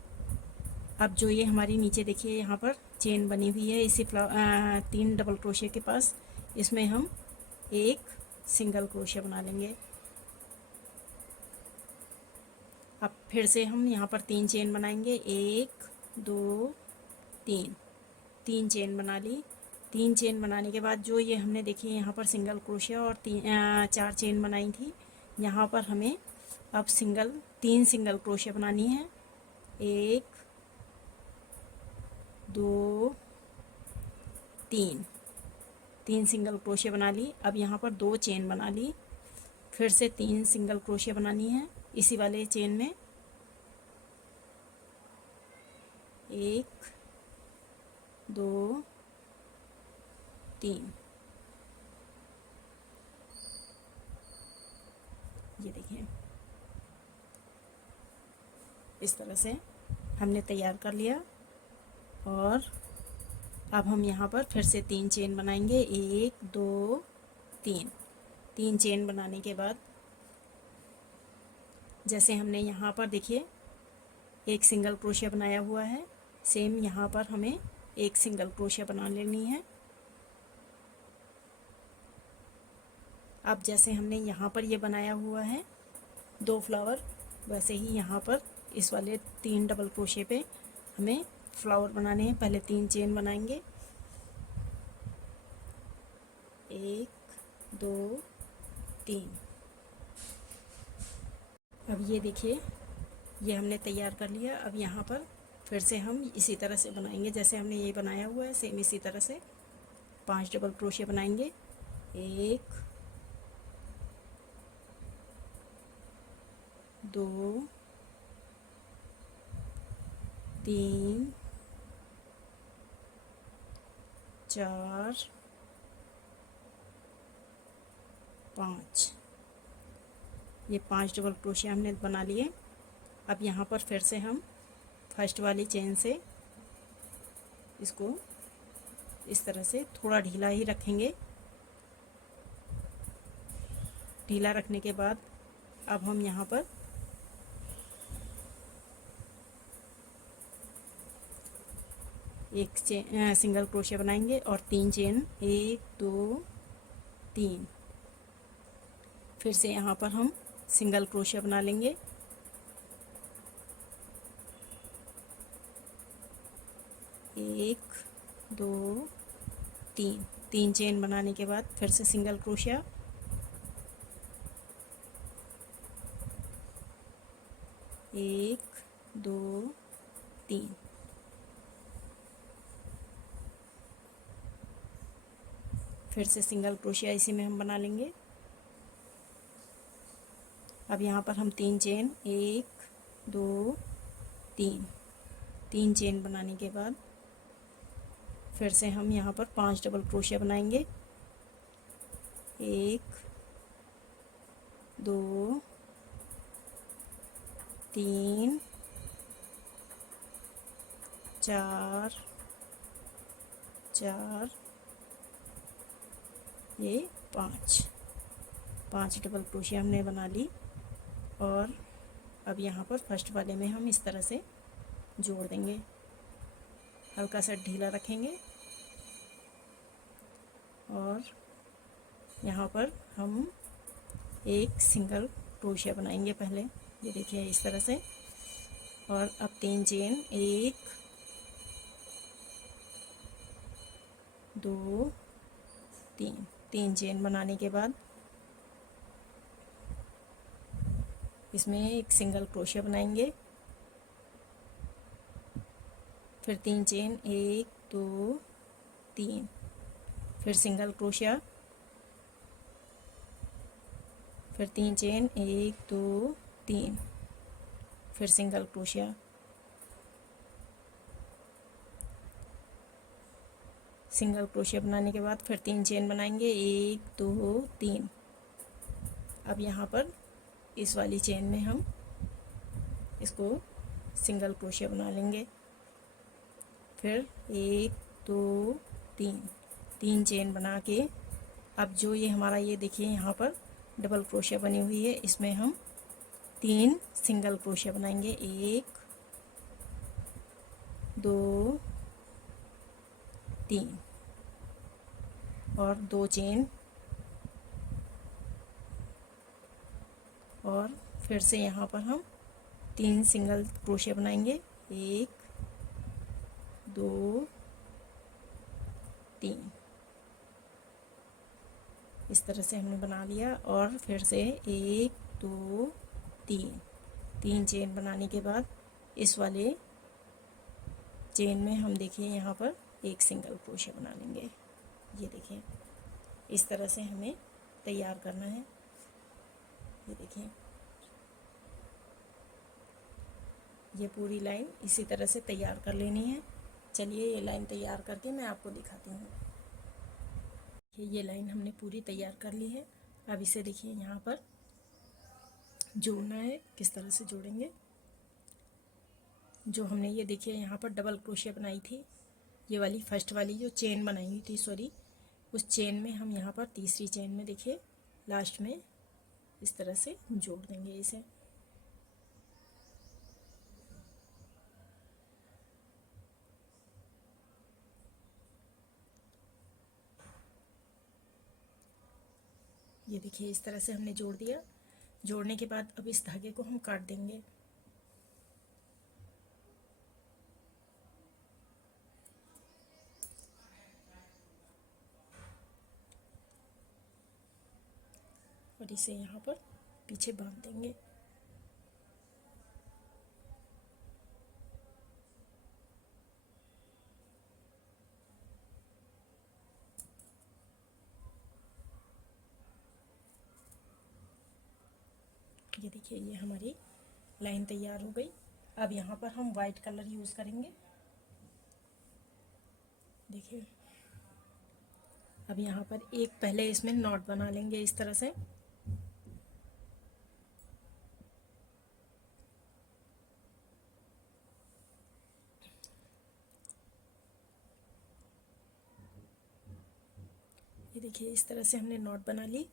अब जो ये हमारी नीचे देखिए यहाँ पर चेन बनी हुई है इसी 3 डबल क्रोशिया के पास, इसमें हम एक सिंगल क्रोशिया बना लेंगे। अब फिर से हम यहाँ पर 3 चेन बनाएंगे। 1, 2, 3, 3 चेन बना ली। 3 चेन बनाने के बाद जो ये हमने देखिए यहाँ पर सिंगल क्रोशिया और 4 चेन बनाई थी, यहाँ पर हमें अब 3 सिंगल क्रोशिया बनानी है। 1, 2, 3 सिंगल क्रोशिया बना ली। अब यहाँ पर 2 चेन बना ली। फिर से 3 सिंगल क्रोशिया बनानी है इसी वाले चेन में। 1, 2, 3, ये देखिए इस तरह से हमने तैयार कर लिया। और अब हम यहाँ पर फिर से 3 चेन बनाएंगे। 1, 2, 3, 3 चेन बनाने के बाद जैसे हमने यहाँ पर देखिए एक सिंगल क्रोशिया बनाया हुआ है, सेम यहाँ पर हमें एक सिंगल क्रोशिया बना लेनी है। अब जैसे हमने यहाँ पर ये बनाया हुआ है 2 फ्लावर, वैसे ही यहाँ पर इस वाले 3 डबल क्रोशिया पे हमें फ्लावर बनाने हैं। पहले 3 चेन बनाएंगे। 1, 2, 3। अब ये देखिए ये हमने तैयार कर लिया। अब यहाँ पर फिर से हम इसी तरह से बनाएंगे जैसे हमने ये बनाया हुआ है, सेम इसी तरह से 5 डबल क्रोशिया बनाएंगे। 1, 2, 3, 4, 5, ये 5 डबल क्रोशिया हमने बना लिए। अब यहाँ पर फिर से हम फर्स्ट वाली चेन से इसको इस तरह से थोड़ा ढीला ही रखेंगे। ढीला रखने के बाद अब हम यहाँ पर एक चेन सिंगल क्रोशिया बनाएंगे और 3 चेन, 1 2 3। फिर से यहाँ पर हम सिंगल क्रोशिया बना लेंगे। एक, दो, तीन। 3 चेन बनाने के बाद फिर से सिंगल क्रोशिया, एक, दो, तीन। फिर से सिंगल क्रोशिया इसी में हम बना लेंगे। अब यहाँ पर हम 3 चेन, 1 2 3। 3 चेन बनाने के बाद फिर से हम यहाँ पर 5 डबल क्रोशिया बनाएंगे। 1 2 3 4 4, ये 5 डबल क्रोशिया हमने बना ली। और अब यहाँ पर फर्स्ट वाले में हम इस तरह से जोड़ देंगे, हल्का सा ढीला रखेंगे। और यहाँ पर हम एक सिंगल क्रोशिया बनाएंगे पहले, ये देखिए इस तरह से। और अब 3 चेन, 1 2 3। 3 चेन बनाने के बाद इसमें एक सिंगल क्रोशिया बनाएंगे। फिर 3 चेन, 1 2 3। फिर सिंगल क्रोशिया, फिर 3 चेन, 1 2 3। फिर सिंगल क्रोशिया, सिंगल क्रोशिया बनाने के बाद फिर 3 चेन बनाएंगे, 1 2 3। अब यहाँ पर इस वाली चेन में हम इसको सिंगल क्रोशिया बना लेंगे। फिर 1 2 3। 3 चेन बना के अब जो ये हमारा, ये देखिए यहाँ पर डबल क्रोशिया बनी हुई है, इसमें हम 3 सिंगल क्रोशिया बनाएंगे। 1 2 3 और 2 चेन। और फिर से यहाँ पर हम 3 सिंगल क्रोशिया बनाएंगे। 1 2 3, इस तरह से हमने बना लिया। और फिर से 1 2 3। 3 चेन बनाने के बाद इस वाले चेन में हम देखिए यहाँ पर एक सिंगल क्रोशिया बना लेंगे। ये देखिए इस तरह से हमें तैयार करना है। ये देखिए ये पूरी लाइन इसी तरह से तैयार कर लेनी है। चलिए ये लाइन तैयार करके मैं आपको दिखाती हूँ। ये लाइन हमने पूरी तैयार कर ली है। अब इसे देखिए यहाँ पर जोड़ना है, किस तरह से जोड़ेंगे। जो हमने ये देखिए यहाँ पर डबल क्रोशिया बनाई थी, ये वाली फर्स्ट वाली जो चेन बनाई हुई थी, सॉरी, उस चेन में हम यहाँ पर तीसरी चेन में देखिए लास्ट में इस तरह से जोड़ देंगे इसे। ये देखिए इस तरह से हमने जोड़ दिया। जोड़ने के बाद अब इस धागे को हम काट देंगे। और इसे यहाँ पर पीछे बांध देंगे। ये देखिए ये हमारी लाइन तैयार हो गई। अब यहाँ पर हम वाइट कलर यूज़ करेंगे। देखिए अब यहाँ पर एक पहले इसमें नॉट बना लेंगे इस तरह से। ये देखिए इस तरह से हमने नॉट बना ली।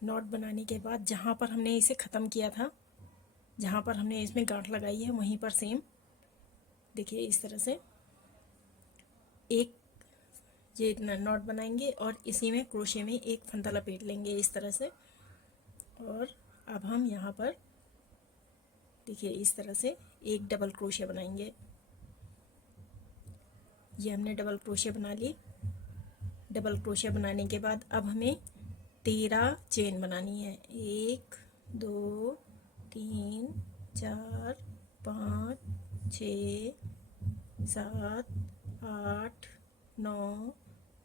नॉट बनाने के बाद जहाँ पर हमने इसे ख़त्म किया था, जहाँ पर हमने इसमें गांठ लगाई है, वहीं पर सेम देखिए इस तरह से एक ये इतना नॉट बनाएंगे और इसी में क्रोशे में एक फंदा लपेट लेंगे इस तरह से। और अब हम यहाँ पर देखिए इस तरह से एक डबल क्रोशे बनाएंगे। ये हमने डबल क्रोशे बना ली। डबल क्रोशे बनाने के बाद अब हमें 13 चेन बनानी है। 1 2 3 4 5 6 7 8 9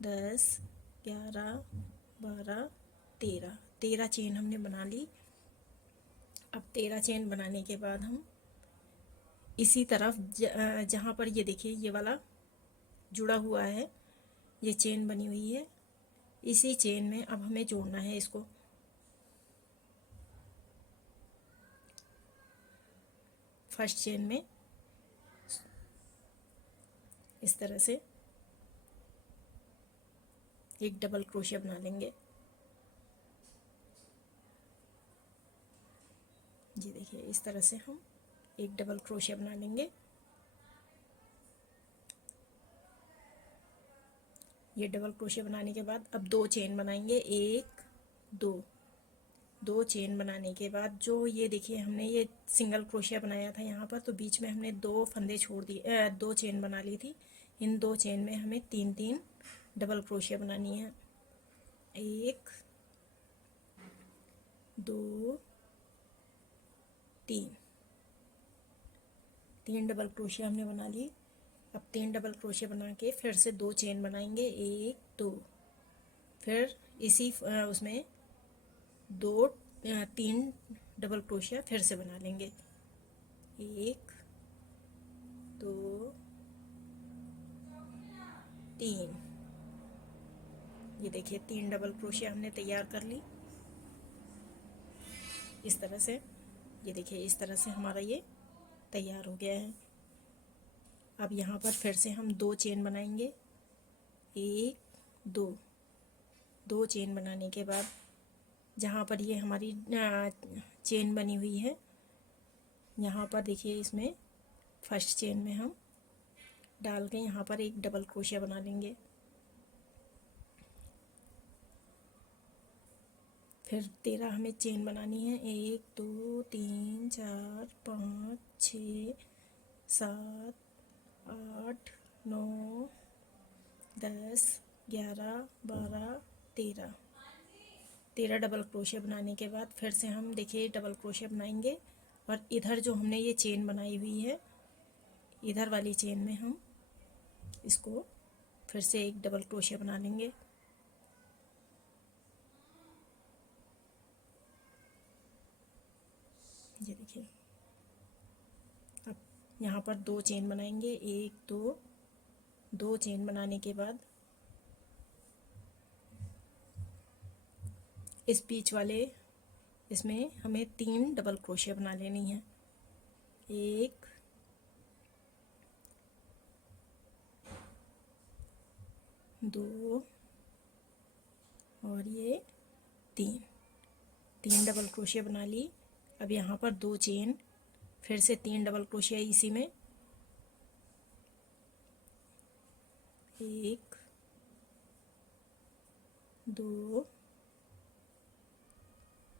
10 11 12 13 चेन हमने बना ली। अब 13 चेन बनाने के बाद हम इसी तरफ जहाँ पर ये देखिए ये वाला जुड़ा हुआ है, ये चेन बनी हुई है, इसी चेन में अब हमें जोड़ना है इसको। फर्स्ट चेन में इस तरह से एक डबल क्रोशे बना लेंगे। ये देखिए इस तरह से हम एक डबल क्रोशे बना लेंगे। ये डबल क्रोशे बनाने के बाद अब 2 चेन बनाएंगे। 1 2 चेन बनाने के बाद जो ये देखिए हमने ये सिंगल क्रोशिया बनाया था यहाँ पर, तो बीच में हमने 2 फंदे छोड़ दिए, 2 चेन बना ली थी। इन 2 चेन में हमें 3 डबल क्रोशिया बनानी है। 1 2 3 डबल क्रोशिया हमने बना ली। अब 3 डबल क्रोशिया बना के फिर से 2 चेन बनाएंगे। 1 2 फिर इसी उसमें 3 डबल क्रोशिया फिर से बना लेंगे। 1 2 3। ये देखिए 3 डबल क्रोशिया हमने तैयार कर ली इस तरह से। ये देखिए इस तरह से हमारा ये तैयार हो गया है। अब यहाँ पर फिर से हम 2 चेन बनाएंगे। 1 2 चेन बनाने के बाद जहाँ पर ये हमारी चेन बनी हुई है, यहाँ पर देखिए इसमें फर्स्ट चेन में हम डाल के यहाँ पर एक डबल क्रोशिया बना लेंगे। फिर 13 हमें चेन बनानी है। 1 2 3 4 5 6 7 8 9 10 11 12 13 डबल क्रोशिया बनाने के बाद फिर से हम देखिए डबल क्रोशिया बनाएंगे और इधर जो हमने ये चेन बनाई हुई है, इधर वाली चेन में हम इसको फिर से एक डबल क्रोशिया बना लेंगे। ये देखिए अब यहाँ पर 2 चेन बनाएंगे। 1 2 चेन बनाने के बाद इस बीच वाले इसमें हमें 3 डबल क्रोशिया बना लेनी है। 1 2 और ये 3 डबल क्रोशिया बना ली। अब यहाँ पर 2 चेन फिर से 3 डबल क्रोशिया इसी में। 1 2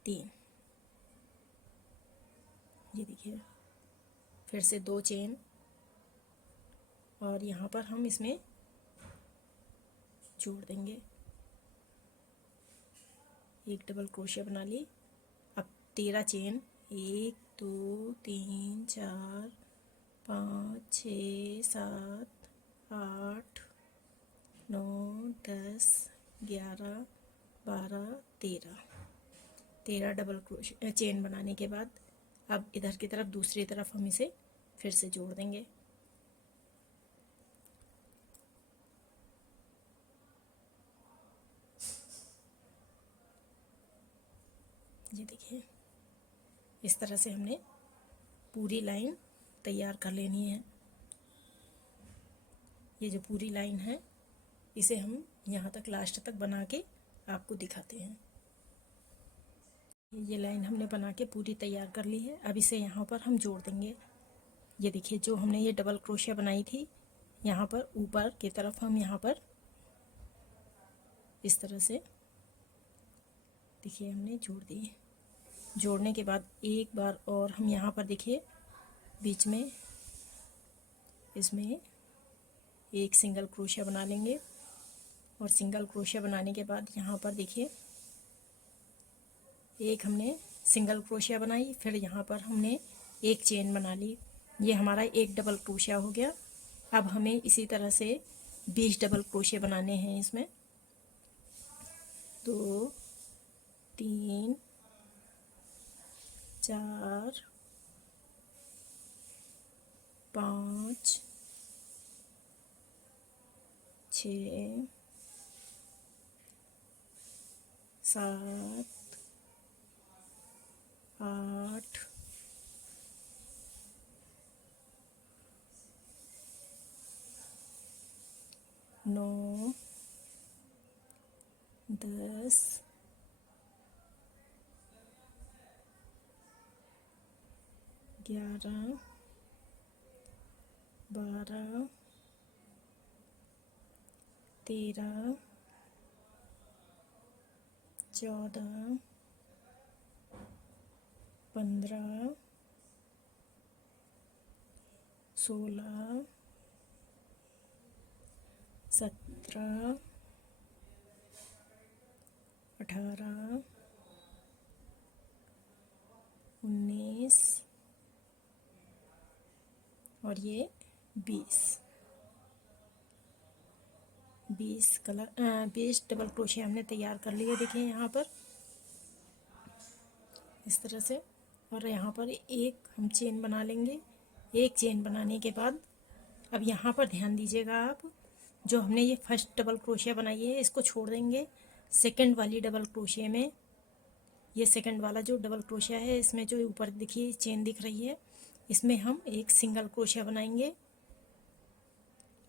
3। ये देखिए फिर से 2 चेन और यहाँ पर हम इसमें जोड़ देंगे। एक डबल क्रोशिया बना ली। अब 13 चेन 1 2 3 4 5 6 7 8 9 10 11 12 13 डबल क्रोशिया चेन बनाने के बाद अब इधर की तरफ दूसरी तरफ हम इसे फिर से जोड़ देंगे। ये देखिए इस तरह से हमने पूरी लाइन तैयार कर लेनी है। ये जो पूरी लाइन है इसे हम यहाँ तक लास्ट तक बना के आपको दिखाते हैं। ये लाइन हमने बना के पूरी तैयार कर ली है। अब इसे यहाँ पर हम जोड़ देंगे। ये देखिए जो हमने ये डबल क्रोशिया बनाई थी यहाँ पर ऊपर की तरफ हम यहाँ पर इस तरह से देखिए हमने जोड़ दिए। जोड़ने के बाद एक बार और हम यहाँ पर देखिए बीच में इसमें एक सिंगल क्रोशिया बना लेंगे और सिंगल क्रोशिया बनाने के बाद यहाँ पर देखिए एक हमने सिंगल क्रोशिया बनाई, फिर यहाँ पर हमने एक चेन बना ली। ये हमारा एक डबल क्रोशिया हो गया। अब हमें इसी तरह से 20 डबल क्रोशिया बनाने हैं। इसमें 2 3 4 5 6 7 8 9 10 11 12 13 14 15 16 17 18 19 और ये 20 डबल क्रोशिया हमने तैयार कर लिए। देखिए यहाँ पर इस तरह से, और यहाँ पर एक हम चेन बना लेंगे। एक चेन बनाने के बाद अब यहाँ पर ध्यान दीजिएगा आप, जो हमने ये फर्स्ट डबल क्रोशिया बनाई है इसको छोड़ देंगे। सेकंड वाली डबल क्रोशिया में, ये सेकंड वाला जो डबल क्रोशिया है इसमें जो ऊपर देखिए चेन दिख रही है, इसमें हम एक सिंगल क्रोशिया बनाएंगे।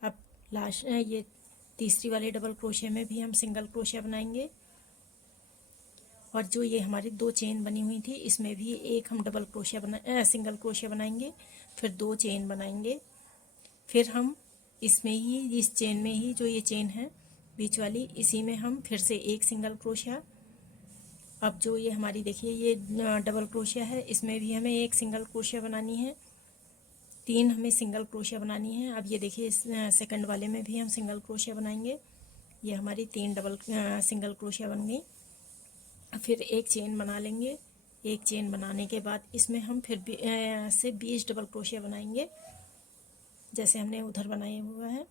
अब लास्ट ये तीसरी वाले डबल क्रोशिया में भी हम सिंगल क्रोशिया बनाएंगे। और जो ये हमारी 2 चेन बनी हुई थी इसमें भी एक हम डबल क्रोशिया सिंगल क्रोशिया बनाएंगे, फिर 2 चेन बनाएंगे। फिर हम इसमें ही, इस चेन में ही, जो ये चेन है बीच वाली, इसी में हम फिर से एक सिंगल क्रोशिया। अब जो ये हमारी देखिए ये डबल क्रोशिया है, इसमें भी हमें एक सिंगल क्रोशिया बनानी है। 3 हमें सिंगल क्रोशिया बनानी है। अब ये देखिए इस सेकंड वाले में भी हम सिंगल क्रोशिया बनाएंगे। ये हमारी 3 डबल सिंगल क्रोशिया बन गई। फिर एक चेन बना लेंगे। एक चेन बनाने के बाद इसमें हम फिर से 20 डबल क्रोशिया बनाएंगे, जैसे हमने उधर बनाया हुआ है।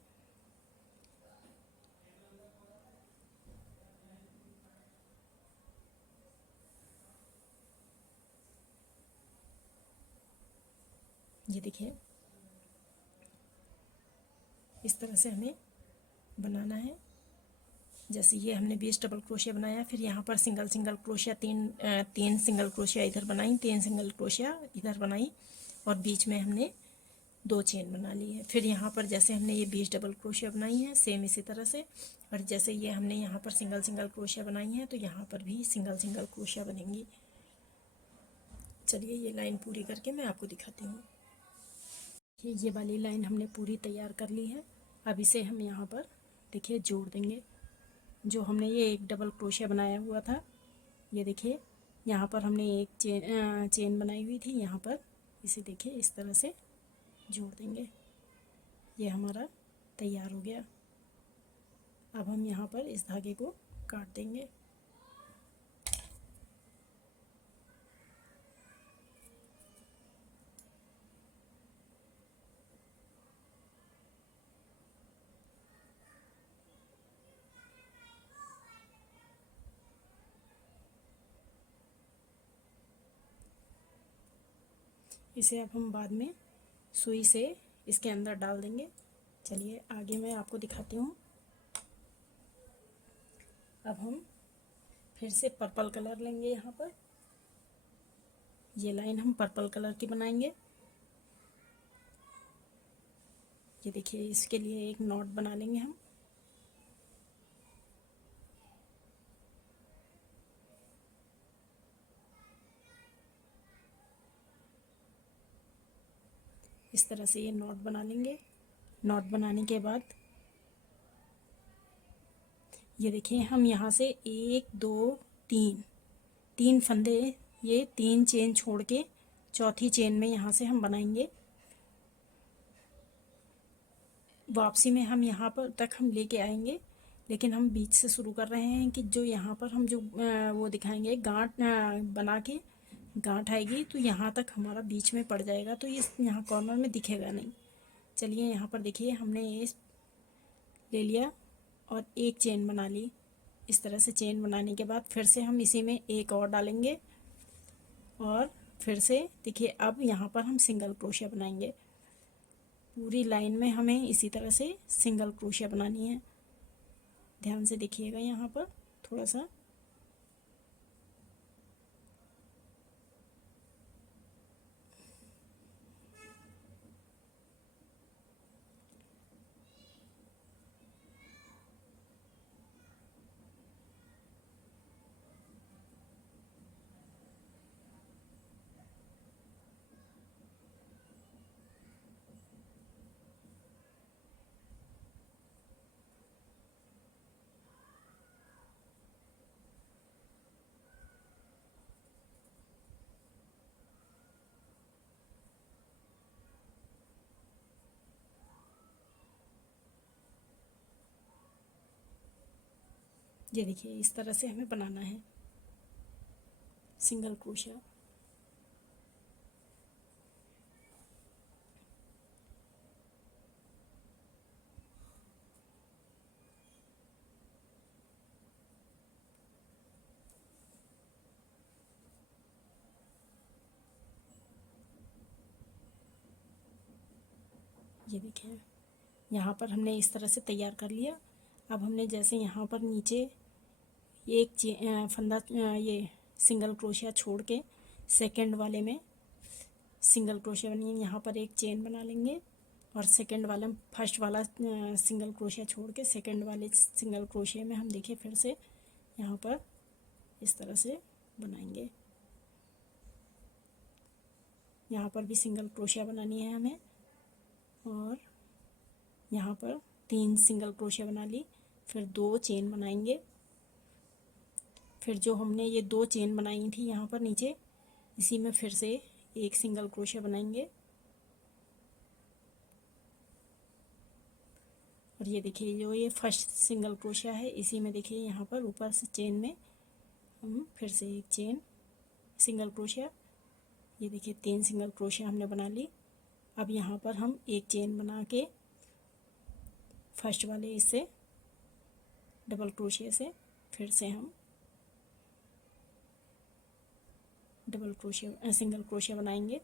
ये देखिए इस तरह से हमें बनाना है। जैसे ये हमने 20 डबल क्रोशिया बनाया, फिर यहाँ पर सिंगल क्रोशिया तीन सिंगल क्रोशिया इधर बनाई, 3 सिंगल क्रोशिया इधर बनाई, और बीच में हमने 2 चेन बना ली है। फिर यहाँ पर जैसे हमने ये 20 डबल क्रोशिया बनाई है सेम इसी तरह से, और जैसे ये हमने यहाँ पर सिंगल क्रोशिया बनाई है तो यहाँ पर भी सिंगल क्रोशिया बनेंगी। चलिए ये लाइन पूरी करके मैं आपको दिखाती हूँ। ये वाली लाइन हमने पूरी तैयार कर ली है। अब इसे हम यहाँ पर देखिए जोड़ देंगे। जो हमने ये एक डबल क्रोशिया बनाया हुआ था, ये देखिए यहाँ पर हमने एक चेन बनाई हुई थी, यहाँ पर इसे देखिए इस तरह से जोड़ देंगे। ये हमारा तैयार हो गया। अब हम यहाँ पर इस धागे को काट देंगे। इसे अब हम बाद में सुई से इसके अंदर डाल देंगे। चलिए आगे मैं आपको दिखाती हूँ। अब हम फिर से पर्पल कलर लेंगे। यहाँ पर ये लाइन हम पर्पल कलर की बनाएंगे। ये देखिए इसके लिए एक नॉट बना लेंगे हम। इस तरह से ये नॉट बना लेंगे। नॉट बनाने के बाद ये देखिए हम यहाँ से 1 2 3 3 फंदे, ये 3 चेन छोड़ के चौथी चेन में यहाँ से हम बनाएंगे। वापसी में हम यहाँ पर तक हम लेके आएंगे, लेकिन हम बीच से शुरू कर रहे हैं कि जो यहाँ पर हम जो वो दिखाएंगे गांठ बना के गांठ आएगी तो यहाँ तक हमारा बीच में पड़ जाएगा, तो ये यहाँ कॉर्नर में दिखेगा नहीं। चलिए यहाँ पर देखिए हमने ये ले लिया और एक चेन बना ली। इस तरह से चेन बनाने के बाद फिर से हम इसी में एक और डालेंगे और फिर से देखिए अब यहाँ पर हम सिंगल क्रोशिया बनाएंगे। पूरी लाइन में हमें इसी तरह से सिंगल क्रोशिया बनानी है। ध्यान से देखिएगा यहाँ पर थोड़ा सा। ये देखिए इस तरह से हमें बनाना है सिंगल क्रोशिया। ये देखिए यहाँ पर हमने इस तरह से तैयार कर लिया। अब हमने जैसे यहाँ पर नीचे एक फंदा ये सिंगल क्रोशिया छोड़ के सेकंड वाले में सिंगल क्रोशिया बनिए, यहाँ पर एक चेन बना लेंगे और सेकंड वाला फर्स्ट वाला सिंगल क्रोशिया छोड़ के सेकंड वाले सिंगल क्रोशिया में हम देखिए फिर से यहाँ पर इस तरह से बनाएंगे। यहाँ पर भी सिंगल क्रोशिया बनानी है हमें और यहाँ पर 3 सिंगल क्रोशिया बना ली, फिर 2 चेन बनाएंगे। फिर जो हमने ये 2 चेन बनाई थी यहाँ पर नीचे, इसी में फिर से एक सिंगल क्रोशिया बनाएंगे। और ये देखिए जो ये फर्स्ट सिंगल क्रोशिया है इसी में देखिए यहाँ पर ऊपर से चेन में हम फिर से एक चेन सिंगल क्रोशिया। ये देखिए 3 सिंगल क्रोशिया हमने बना ली। अब यहाँ पर हम एक चेन बना के फर्स्ट वाले इससे डबल क्रोशिया से फिर से हम डबल क्रोशिया सिंगल क्रोशिया बनाएंगे।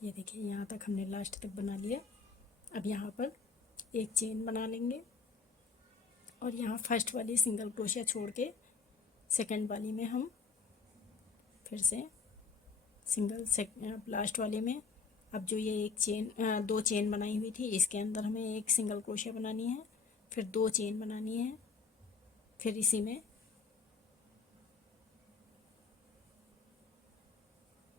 ये देखिए यहाँ तक हमने लास्ट तक बना लिया। अब यहाँ पर एक चेन बना लेंगे और यहाँ फर्स्ट वाली सिंगल क्रोशिया छोड़ के सेकंड वाली में हम फिर से लास्ट वाले में अब जो ये एक चेन 2 चेन बनाई हुई थी इसके अंदर हमें एक सिंगल क्रोशिया बनानी है, फिर 2 चेन बनानी है, फिर इसी में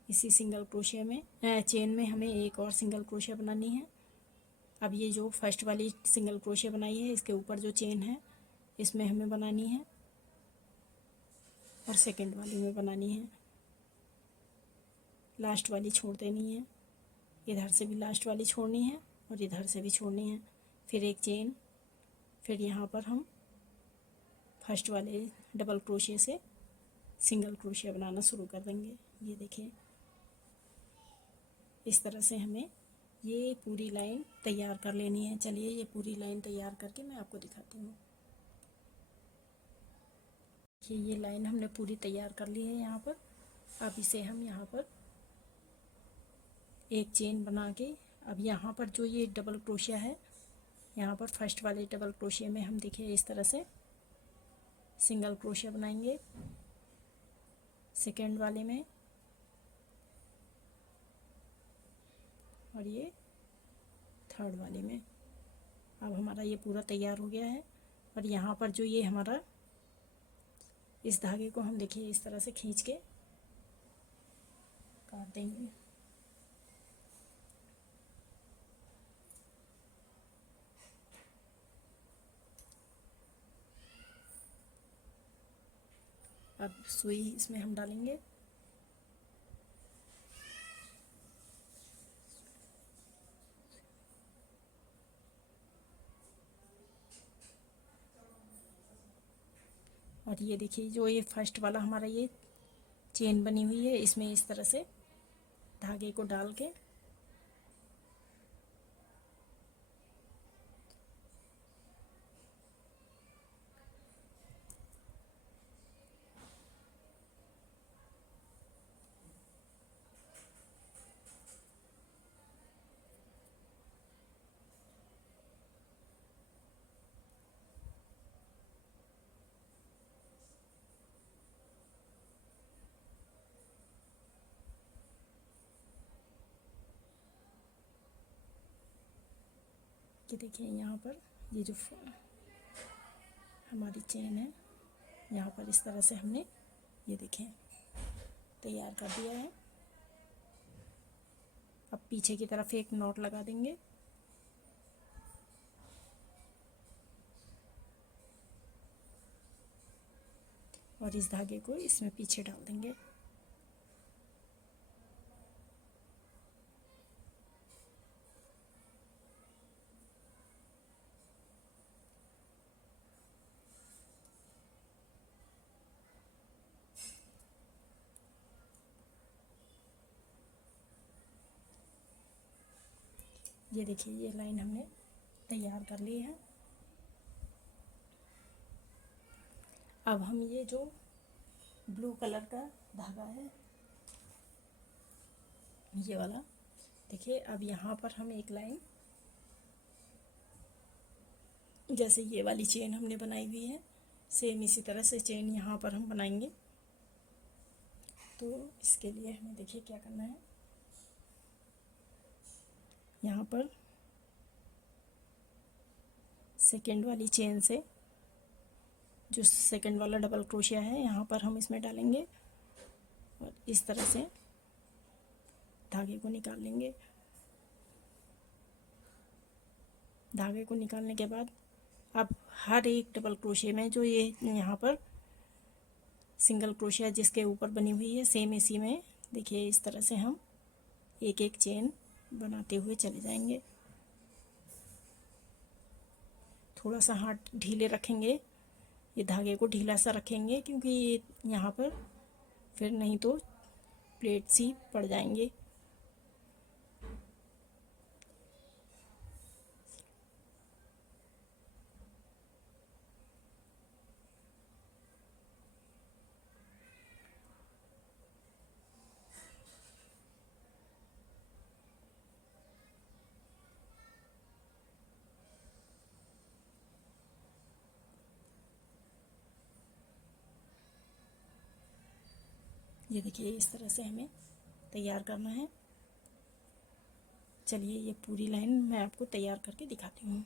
इसी सिंगल क्रोशिया में चेन में हमें एक और सिंगल क्रोशिया बनानी है। अब ये जो फर्स्ट वाली सिंगल क्रोशिया बनाई है इसके ऊपर जो चेन है इसमें हमें बनानी है और सेकंड वाली में बनानी है। लास्ट वाली छोड़ देनी है, इधर से भी लास्ट वाली छोड़नी है और इधर से भी छोड़नी है। फिर एक चेन, फिर यहाँ पर हम फर्स्ट वाले डबल क्रोशिया से सिंगल क्रोशिया बनाना शुरू कर देंगे। ये देखिए इस तरह से हमें ये पूरी लाइन तैयार कर लेनी है। चलिए ये पूरी लाइन तैयार करके मैं आपको दिखाती हूँ। ये लाइन हमने पूरी तैयार कर ली है यहाँ पर। अब इसे हम यहाँ पर एक चेन बना के, अब यहाँ पर जो ये डबल क्रोशिया है यहाँ पर फर्स्ट वाले डबल क्रोशिया में हम देखिए इस तरह से सिंगल क्रोशिया बनाएंगे, सेकेंड वाले में और ये थर्ड वाले में। अब हमारा ये पूरा तैयार हो गया है। और यहाँ पर जो ये हमारा इस धागे को हम देखिए इस तरह से खींच के काट देंगे। अब सुई इसमें हम डालेंगे। और ये देखिए जो ये फर्स्ट वाला हमारा ये चेन बनी हुई है इसमें इस तरह से धागे को डाल के कि देखिए यहाँ पर ये जो हमारी चेन है यहाँ पर इस तरह से हमने ये देखिए तैयार कर दिया है। अब पीछे की तरफ एक नॉट लगा देंगे। और इस धागे को इसमें पीछे डाल देंगे। ये देखिए ये लाइन हमने तैयार कर ली है। अब हम ये जो ब्लू कलर का धागा है ये वाला देखिए, अब यहाँ पर हम एक लाइन जैसे ये वाली चेन हमने बनाई हुई है सेम इसी तरह से चेन यहाँ पर हम बनाएंगे। तो इसके लिए हमें देखिए क्या करना है, यहाँ पर सेकेंड वाली चेन से जो सेकेंड वाला डबल क्रोशिया है यहाँ पर हम इसमें डालेंगे और इस तरह से धागे को निकाल लेंगे। धागे को निकालने के बाद अब हर एक डबल क्रोशिया में जो ये यहाँ पर सिंगल क्रोशिया जिसके ऊपर बनी हुई है सेम इसी में देखिए इस तरह से हम एक एक चेन बनाते हुए चले जाएंगे। थोड़ा सा हाथ ढीले रखेंगे, ये धागे को ढीला सा रखेंगे क्योंकि ये यहाँ पर फिर नहीं तो प्लेट सी पड़ जाएंगे। ये देखिए इस तरह से हमें तैयार करना है। चलिए ये पूरी लाइन मैं आपको तैयार करके दिखाती हूँ।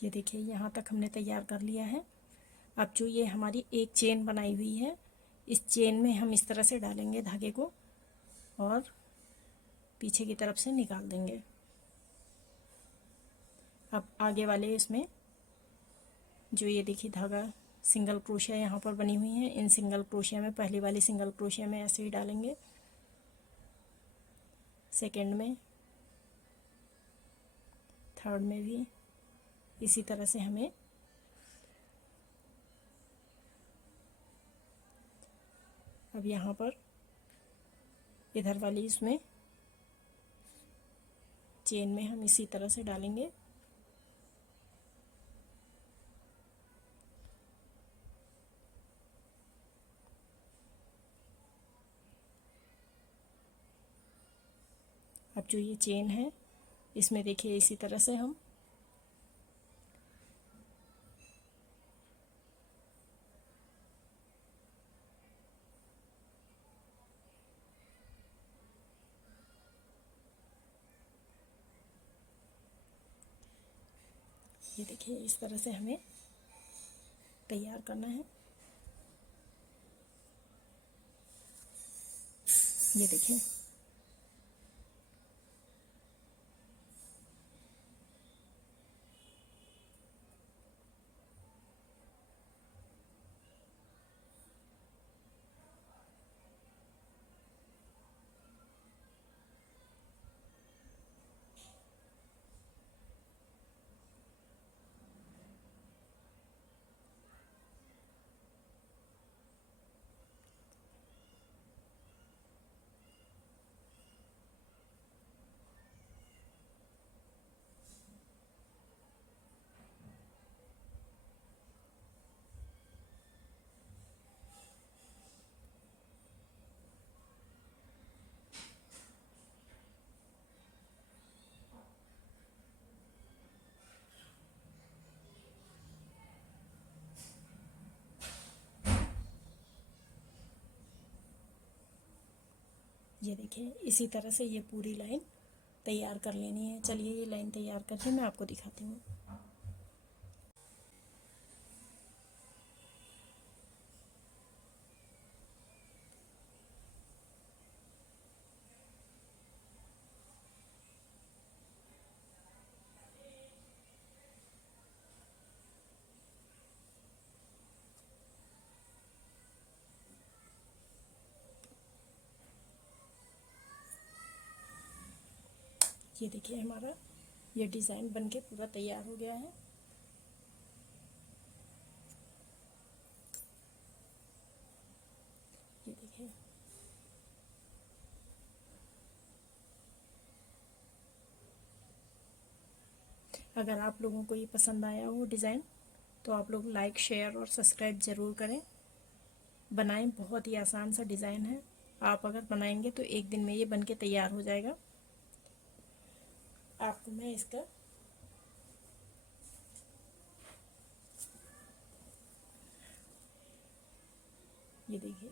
ये देखिए यहाँ तक हमने तैयार कर लिया है। अब जो ये हमारी एक चेन बनाई हुई है, इस चेन में हम इस तरह से डालेंगे धागे को और पीछे की तरफ से निकाल देंगे। अब आगे वाले इसमें जो ये देखिए धागा सिंगल क्रोशिया यहाँ पर बनी हुई है, इन सिंगल क्रोशिया में पहली वाली सिंगल क्रोशिया में ऐसे ही डालेंगे, सेकंड में, थर्ड में भी इसी तरह से हमें अब यहाँ पर इधर वाली इसमें चेन में हम इसी तरह से डालेंगे। अब जो ये चेन है इसमें देखिए इसी तरह से हम ये देखिए इस तरह से हमें तैयार करना है। ये देखिए इसी तरह से ये पूरी लाइन तैयार कर लेनी है। चलिए ये लाइन तैयार करके मैं आपको दिखाती हूँ। ये देखिए हमारा ये डिज़ाइन बनके पूरा तैयार हो गया है। ये देखिए अगर आप लोगों को ये पसंद आया हो डिज़ाइन तो आप लोग लाइक शेयर और सब्सक्राइब ज़रूर करें। बनाएं, बहुत ही आसान सा डिज़ाइन है। आप अगर बनाएंगे तो एक दिन में ये बनके तैयार हो जाएगा। आपको मैं इसका ये देखिए